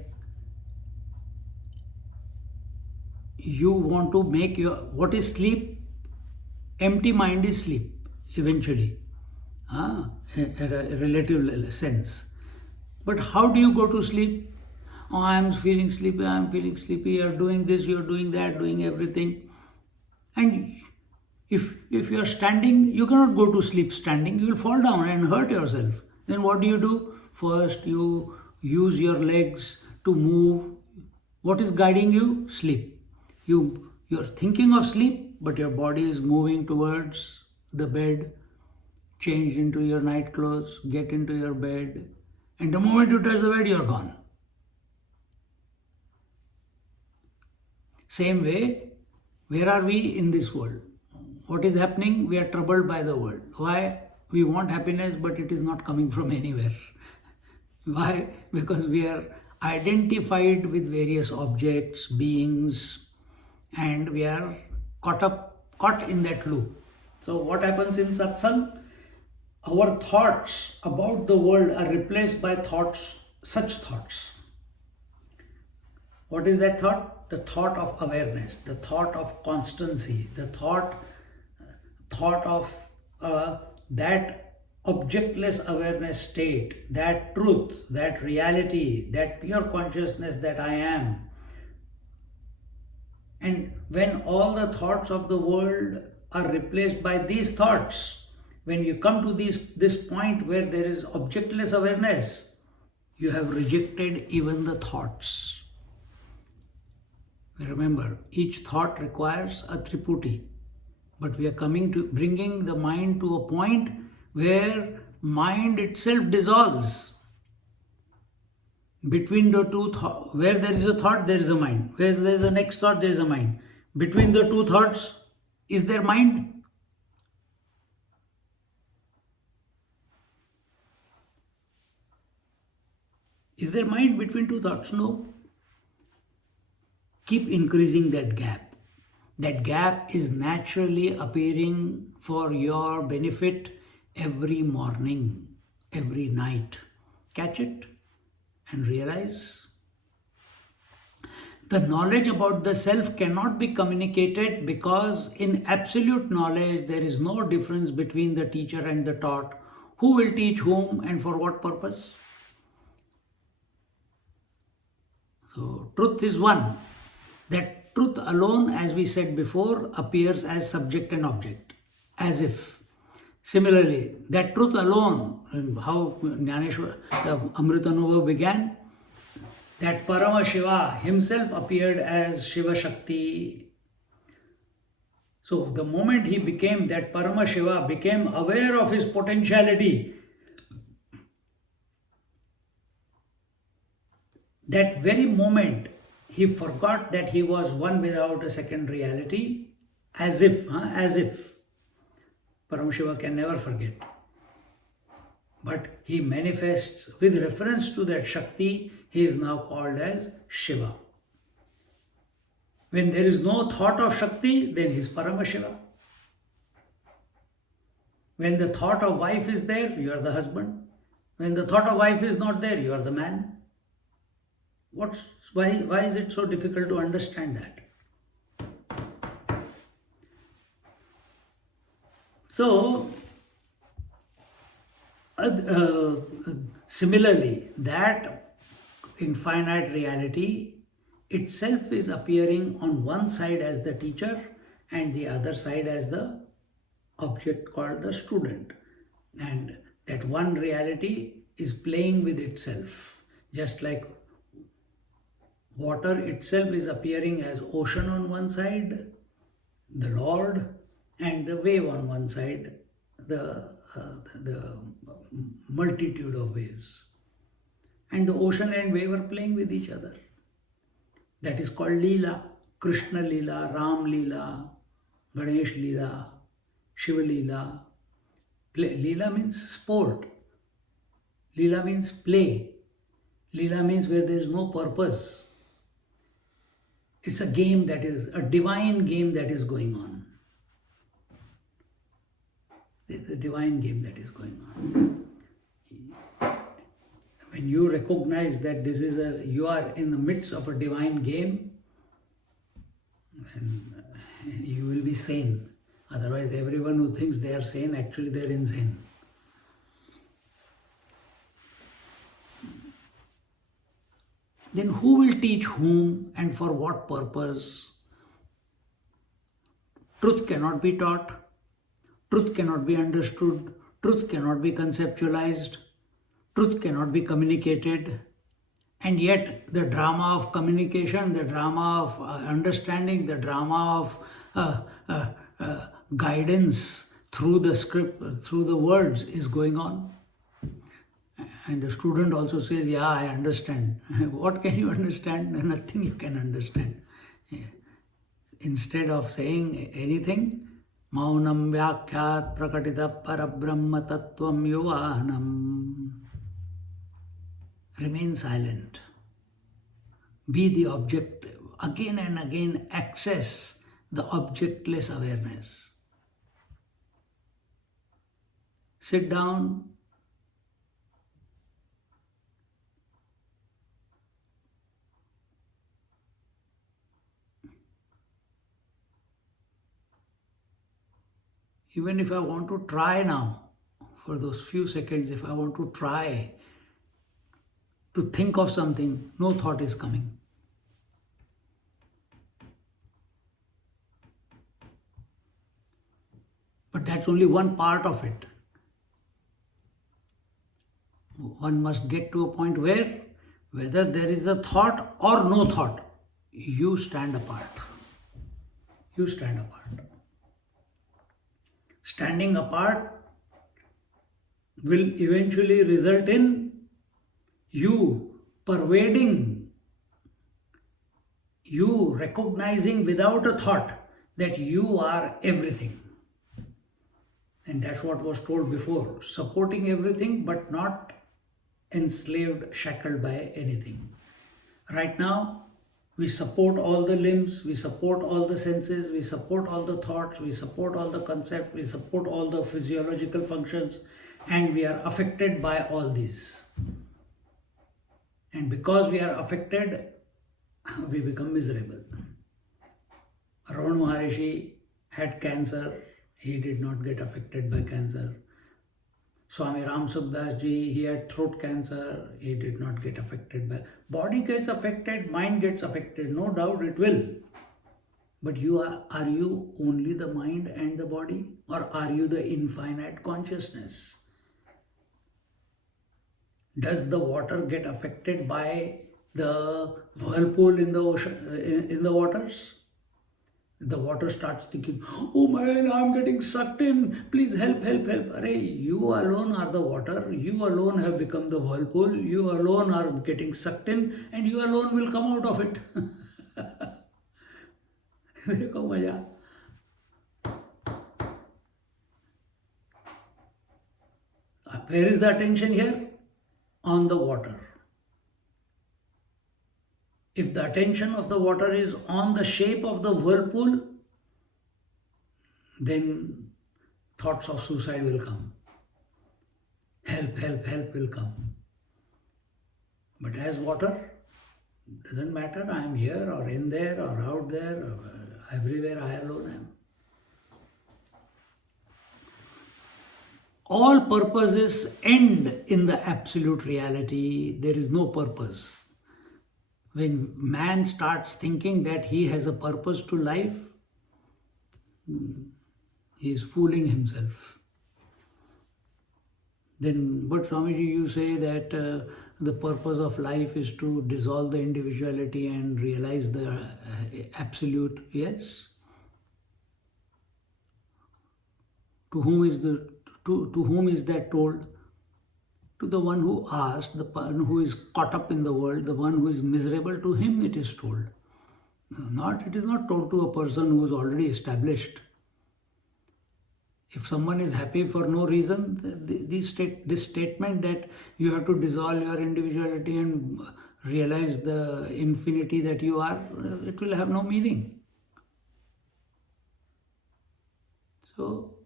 you want to make your, what is sleep? Empty mind is sleep eventually, at a relative sense. But how do you go to sleep? Oh, I am feeling sleepy, I am feeling sleepy, you are doing this, you are doing that, doing everything. And if you are standing, you cannot go to sleep standing, you will fall down and hurt yourself. Then what do? First, you use your legs to move. What is guiding you? Sleep. You're thinking of sleep, but your body is moving towards the bed. Change into your night clothes, get into your bed, and the moment you touch the bed, you're gone. Same way, where are we in this world? What is happening? We are troubled by the world. Why? We want happiness, but it is not coming from anywhere. Why? Because we are identified with various objects, beings, and we are caught in that loop. So what happens in satsang? Our thoughts about the world are replaced by such thoughts. What is that thought? The thought of awareness, the thought of constancy, the thought of that objectless awareness state, that truth, that reality, that pure consciousness that I am. And when all the thoughts of the world are replaced by these thoughts, when you come to this point where there is objectless awareness, you have rejected even the thoughts. Remember, each thought requires a triputi, but we are bringing the mind to a point where mind itself dissolves. Between the two thoughts, where there is a thought, there is a mind. Where there is a next thought, there is a mind. Between the two thoughts, is there mind? Is there mind between two thoughts? No. Keep increasing that gap. That gap is naturally appearing for your benefit every morning, every night. Catch it and realize the knowledge about the self cannot be communicated, because in absolute knowledge there is no difference between the teacher and the taught. Who will teach whom and for what purpose? So truth is one. That truth alone, as we said before, appears as subject and object, as if. Similarly, that truth alone, how Jnaneshwar, Amrutanubhava began, that Parama Shiva himself appeared as Shiva Shakti. So the moment he became, that Parama Shiva became aware of his potentiality, that very moment he forgot that he was one without a second reality, as if. Paramashiva can never forget. But he manifests with reference to that Shakti, he is now called as Shiva. When there is no thought of Shakti, then he is Paramashiva. When the thought of wife is there, you are the husband. When the thought of wife is not there, you are the man. Why is it so difficult to understand that? So, similarly, that infinite reality itself is appearing on one side as the teacher and the other side as the object called the student. And that one reality is playing with itself, just like water itself is appearing as ocean on one side, the Lord, and the wave on one side, the multitude of waves. And the ocean and wave are playing with each other. That is called Leela, Krishna Leela, Ram Leela, Ganesh Leela, Shiva Leela. Leela means sport. Leela means play. Leela means where there is no purpose. It's a game that is, a divine game that is going on. It's a divine game that is going on. When you recognize that you are in the midst of a divine game, then you will be sane. Otherwise, everyone who thinks they are sane, actually they are insane. Then who will teach whom and for what purpose? Truth cannot be taught. Truth cannot be understood. Truth cannot be conceptualized. Truth cannot be communicated. And yet, the drama of communication, the drama of understanding, the drama of guidance through the script, through the words is going on. And the student also says, yeah, I understand. What can you understand? Nothing you can understand. Yeah. Instead of saying anything, Maunam Vyakhyat Prakatita Parabrahma Tattvam Yuvanam. Remain silent. Be the object. Again and again access the objectless awareness. Sit down. Even if I want to try now, for those few seconds, if I want to try to think of something, no thought is coming. But that's only one part of it. One must get to a point where, whether there is a thought or no thought, you stand apart. You stand apart. Standing apart will eventually result in you pervading, you recognizing without a thought that you are everything. And that's what was told before, supporting everything but not enslaved, shackled by anything. Right now, we support all the limbs, we support all the senses, we support all the thoughts, we support all the concepts, we support all the physiological functions, and we are affected by all these. And because we are affected, we become miserable. Ramana Maharishi had cancer, he did not get affected by cancer. Swami Ram Sukdas ji, he had throat cancer, he did not get affected by. Body gets affected, mind gets affected, no doubt it will. But are you only the mind and the body, or are you the infinite consciousness? Does the water get affected by the whirlpool in the ocean, in the waters? The water starts thinking, oh man, I'm getting sucked in, please help, help, help. Arey, you alone are the water, you alone have become the whirlpool, you alone are getting sucked in, and you alone will come out of it. Dekho maja. Where is the attention here? On the water. If the attention of the water is on the shape of the whirlpool, then thoughts of suicide will come. Help, help, help will come. But as water, doesn't matter, I am here or in there or out there, or everywhere I alone am. All purposes end in the absolute reality. There is no purpose. When man starts thinking that he has a purpose to life, he is fooling himself. Then, but Swamiji, you say that the purpose of life is to dissolve the individuality and realize the absolute. Yes. To whom is that told? To the one who asked, the one who is caught up in the world, the one who is miserable, to him it is told. It is not told to a person who is already established. If someone is happy for no reason, this statement that you have to dissolve your individuality and realize the infinity that you are, it will have no meaning. So,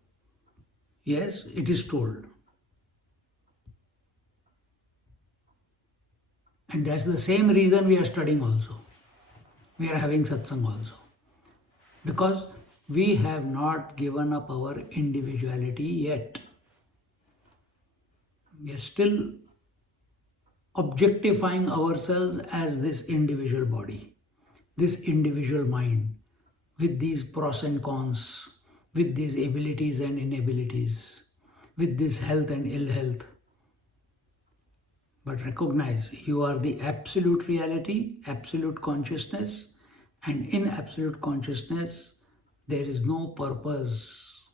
yes, it is told. And that's the same reason we are studying also. We are having satsang also. Because we have not given up our individuality yet. We are still objectifying ourselves as this individual body, this individual mind, with these pros and cons, with these abilities and inabilities, with this health and ill health. But recognize you are the absolute reality, absolute consciousness, and in absolute consciousness, there is no purpose.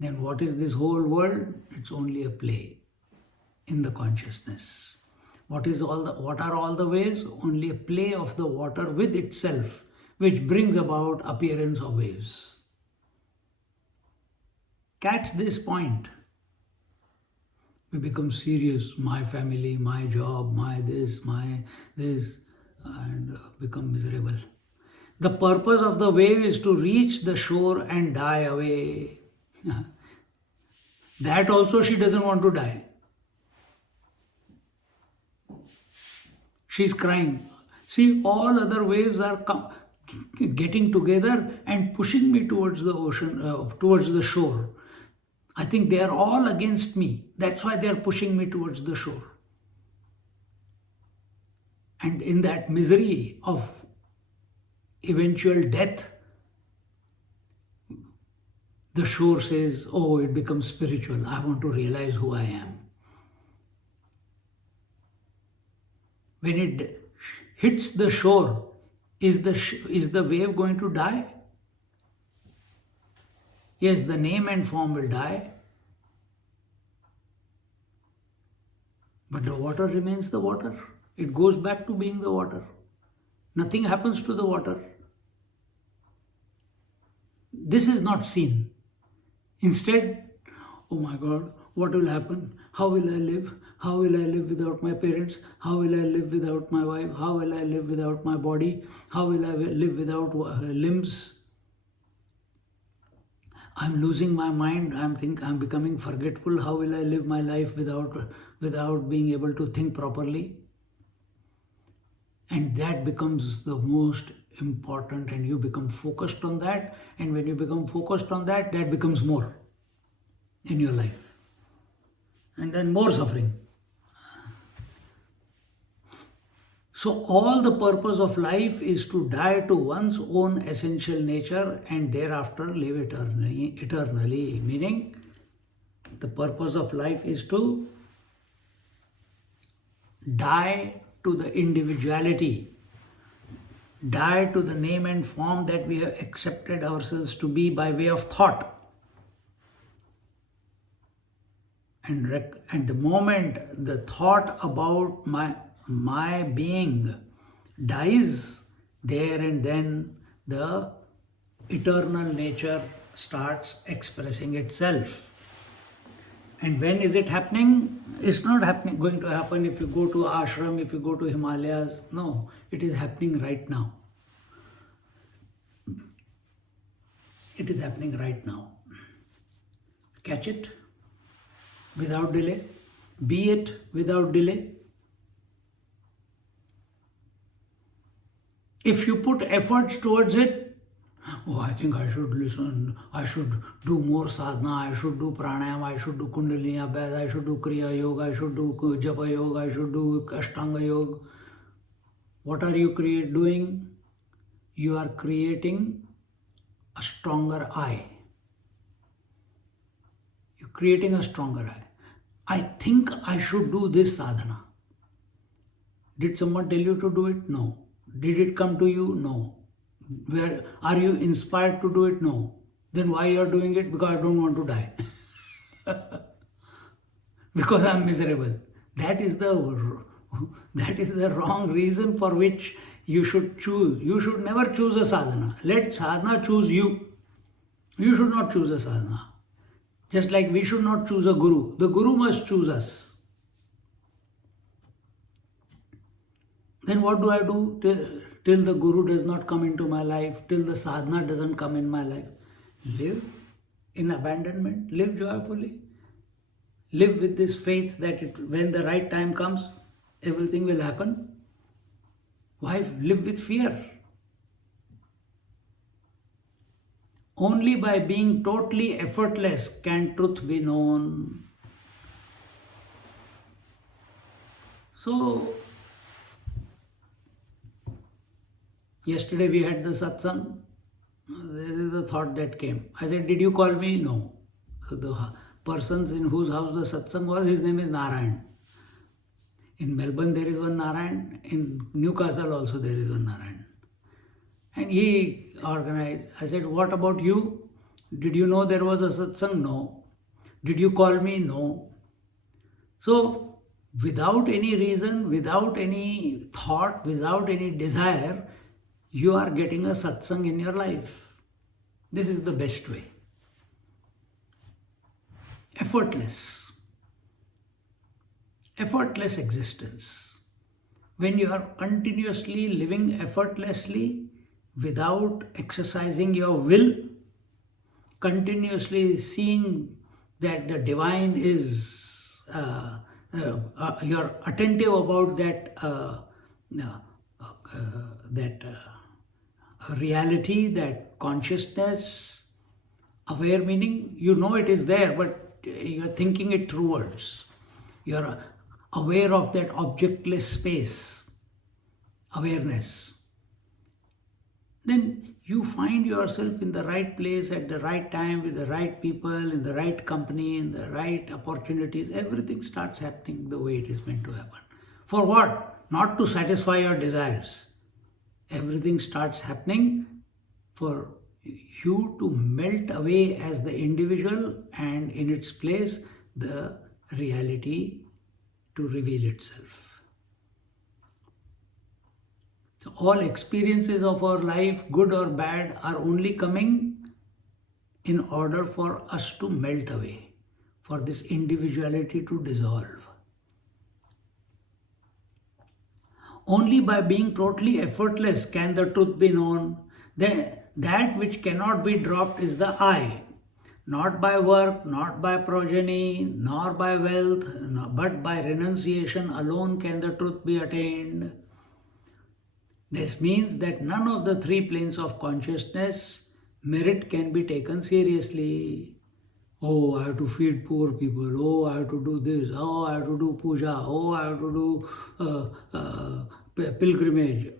Then what is this whole world? It's only a play in the consciousness. What are all the waves? Only a play of the water with itself, which brings about appearance of waves. Catch this point. We become serious. My family, my job, my this, and become miserable. The purpose of the wave is to reach the shore and die away. That also she doesn't want to die. She's crying. See, all other waves are getting together and pushing me towards the ocean, towards the shore. I think they are all against me. That's why they are pushing me towards the shore. And in that misery of eventual death, the shore says, oh, it becomes spiritual. I want to realize who I am. When it hits the shore, is the wave going to die? Yes, the name and form will die. But the water remains the water. It goes back to being the water. Nothing happens to the water. This is not seen. Instead, oh my God, what will happen? How will I live? How will I live without my parents? How will I live without my wife? How will I live without my body? How will I live without limbs? I'm losing my mind. I'm becoming forgetful. How will I live my life without being able to think properly? And that becomes the most important, and you become focused on that. And when you become focused on that, that becomes more in your life. And then more suffering. So all the purpose of life is to die to one's own essential nature and thereafter live eternally. Meaning, the purpose of life is to die to the individuality, die to the name and form that we have accepted ourselves to be by way of thought. And the moment the thought about my being dies, there and then the eternal nature starts expressing itself. And when is it happening? It's not going to happen if you go to ashram, if you go to Himalayas. No, it is happening right now. It is happening right now. Catch it without delay. Be it without delay. If you put efforts towards it, oh, I think I should listen, I should do more sadhana, I should do pranayama, I should do kundalini abhyas, I should do kriya yoga, I should do japa yoga, I should do ashtanga yoga. What are you doing? You are creating a stronger I. You're creating a stronger I. I think I should do this sadhana. Did someone tell you to do it? No. Did it come to you? No. Where are you inspired to do it? No. Then why you are doing it? Because I don't want to die. Because I am miserable. That is the wrong reason for which you should choose. You should never choose a sadhana. Let sadhana choose you. You should not choose a sadhana. Just like we should not choose a guru. The guru must choose us. Then what do I do till the guru does not come into my life, till the sadhana doesn't come in my life? Live in abandonment, live joyfully. Live with this faith that when the right time comes, everything will happen. Why live with fear? Only by being totally effortless can truth be known. So, yesterday we had the satsang. This is the thought that came. I said, did you call me? No. So the person in whose house the satsang was, his name is Narayan. In Melbourne there is one Narayan, in Newcastle also there is one Narayan. And he organized. I said, what about you? Did you know there was a satsang? No. Did you call me? No. So, without any reason, without any thought, without any desire, you are getting a satsang in your life. This is the best way. Effortless. Effortless existence. When you are continuously living effortlessly without exercising your will, continuously seeing that the divine is, you're attentive about that reality, that consciousness, aware meaning you know it is there, but you're thinking it through words. You're aware of that objectless space, awareness. Then you find yourself in the right place at the right time with the right people, in the right company, in the right opportunities. Everything starts happening the way it is meant to happen. For what? Not to satisfy your desires. Everything starts happening for you to melt away as the individual, and in its place the reality to reveal itself. So all experiences of our life, good or bad, are only coming in order for us to melt away, for this individuality to dissolve. Only by being totally effortless can the truth be known. That which cannot be dropped is the I. Not by work, not by progeny, nor by wealth, but by renunciation alone can the truth be attained. This means that none of the three planes of consciousness merit can be taken seriously. Oh, I have to feed poor people. Oh, I have to do this. Oh, I have to do puja. Oh, I have to do pilgrimage.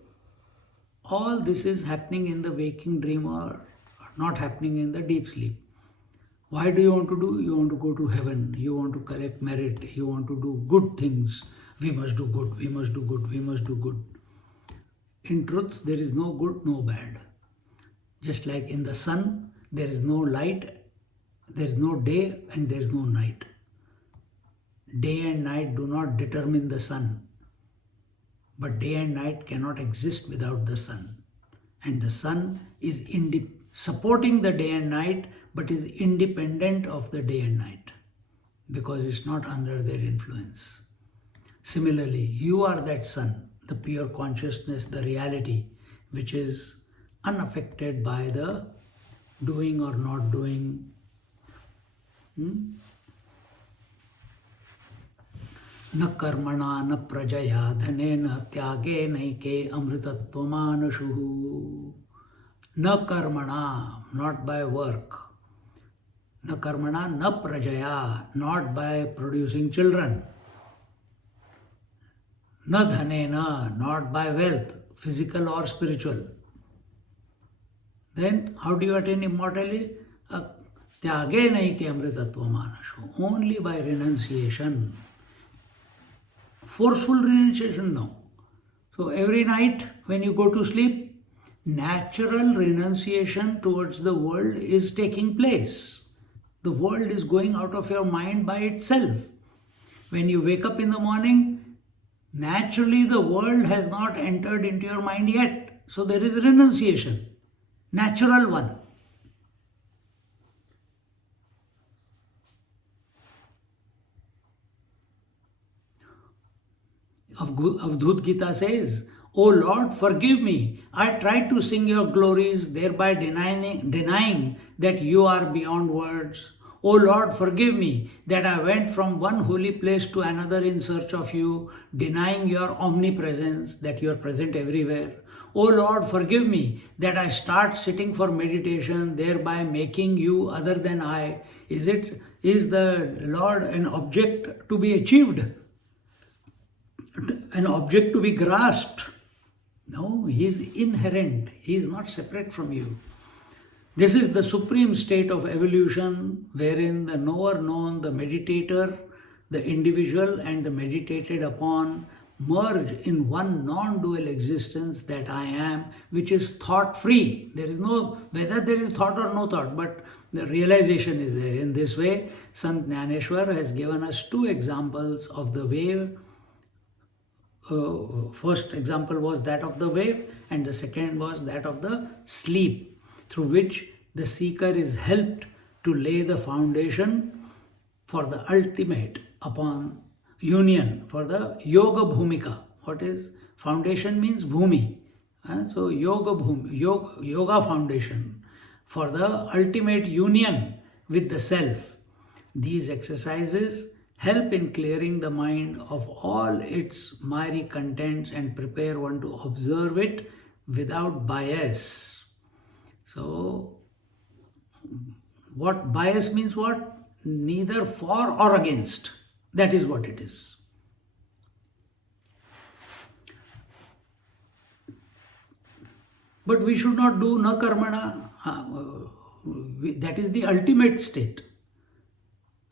All this is happening in the waking dream or not happening in the deep sleep. Why do you want to do? You want to go to heaven. You want to collect merit. You want to do good things. We must do good. We must do good. We must do good. In truth, there is no good, no bad. Just like in the sun, there is no light, there is no day, and there is no night. Day and night do not determine the sun. But day and night cannot exist without the sun. And the sun is supporting the day and night, but is independent of the day and night because it's not under their influence. Similarly, you are that sun, the pure consciousness, the reality, which is unaffected by the doing or not doing. न कर्मणा न प्रजया धनेन त्यागे नैके अमृतत्वमानशुः. न कर्मणा, not by work. न कर्मणा न प्रजया, not by producing children. न dhanena, not by wealth, physical or spiritual. Then how do you attain immortality? Tyage nahi ke amritatva manasho. Only by renunciation. Forceful renunciation, no. So every night when you go to sleep, natural renunciation towards the world is taking place. The world is going out of your mind by itself. When you wake up in the morning, naturally the world has not entered into your mind yet. So there is renunciation. Natural one. Avadhut Gita says, O Lord, forgive me. I tried to sing your glories, thereby denying that you are beyond words. O Lord, forgive me that I went from one holy place to another in search of you, denying your omnipresence, that you are present everywhere. O Lord, forgive me that I start sitting for meditation, thereby making you other than I. Is the Lord an object to be achieved? An object to be grasped? No, he is inherent. He is not separate from you. This is the supreme state of evolution wherein the knower known, the meditator, the individual and the meditated upon merge in one non-dual existence that I am, which is thought-free. There is no, whether there is thought or no thought, but the realization is there. In this way, Sant Jnaneshwar has given us two examples of the wave. First example was that of the wave, and the second was that of the sleep, through which the seeker is helped to lay the foundation for the ultimate upon union, for the yoga bhumika. What is foundation means bhumi. So yoga bhumi, yoga foundation for the ultimate union with the self. These exercises help in clearing the mind of all its miry contents and prepare one to observe it without bias. So, what bias means what? Neither for or against. That is what it is. But we should not do na karmana. That is the ultimate state.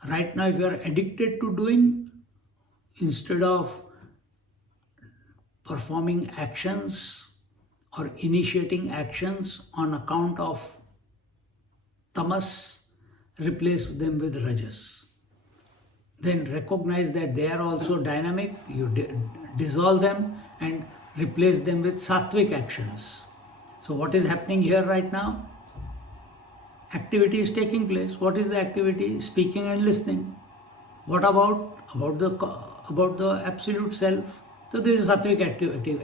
Right now, if you are addicted to doing, instead of performing actions or initiating actions on account of tamas, replace them with rajas. Then recognize that they are also dynamic, you dissolve them and replace them with sattvic actions. So what is happening here right now? Activity is taking place. What is the activity? Speaking and listening. What about the absolute self? So there is sattvic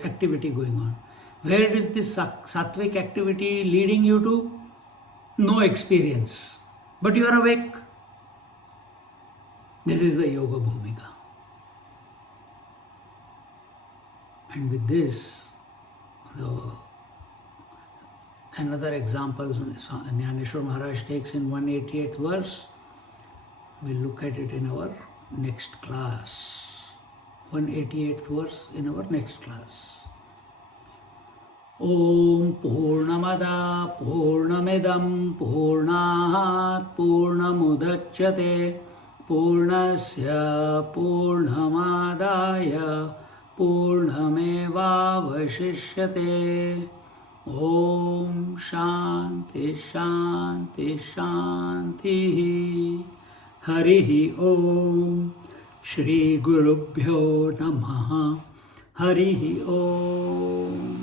activity going on. Where is this sattvic activity leading you to? No experience, but you are awake. This is the yoga bhumika. And with this, another example Jnaneshwar Maharaj takes in 188th verse. We'll look at it in our next class. 188th verse in our next class. Om Purnamada Purnamidam Purnat Purnamudachyate Purnasya Purnamadaya Purnamevavashishyate. Om Shanti Shanti Shanti. Harihi Om. Shri Gurubhyo Namaha. Harihi Om.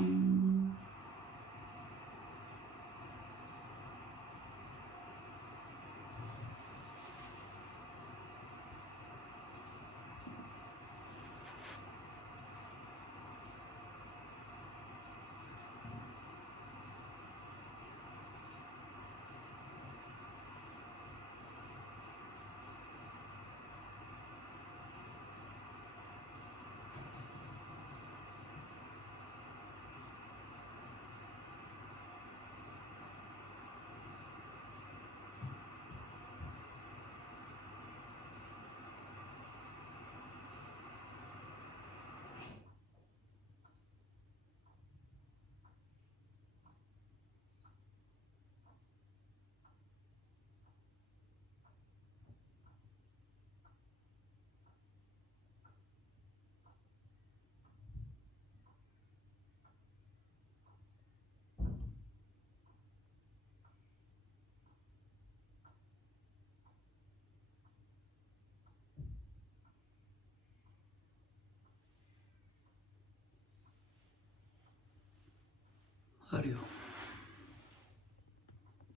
Hari Om.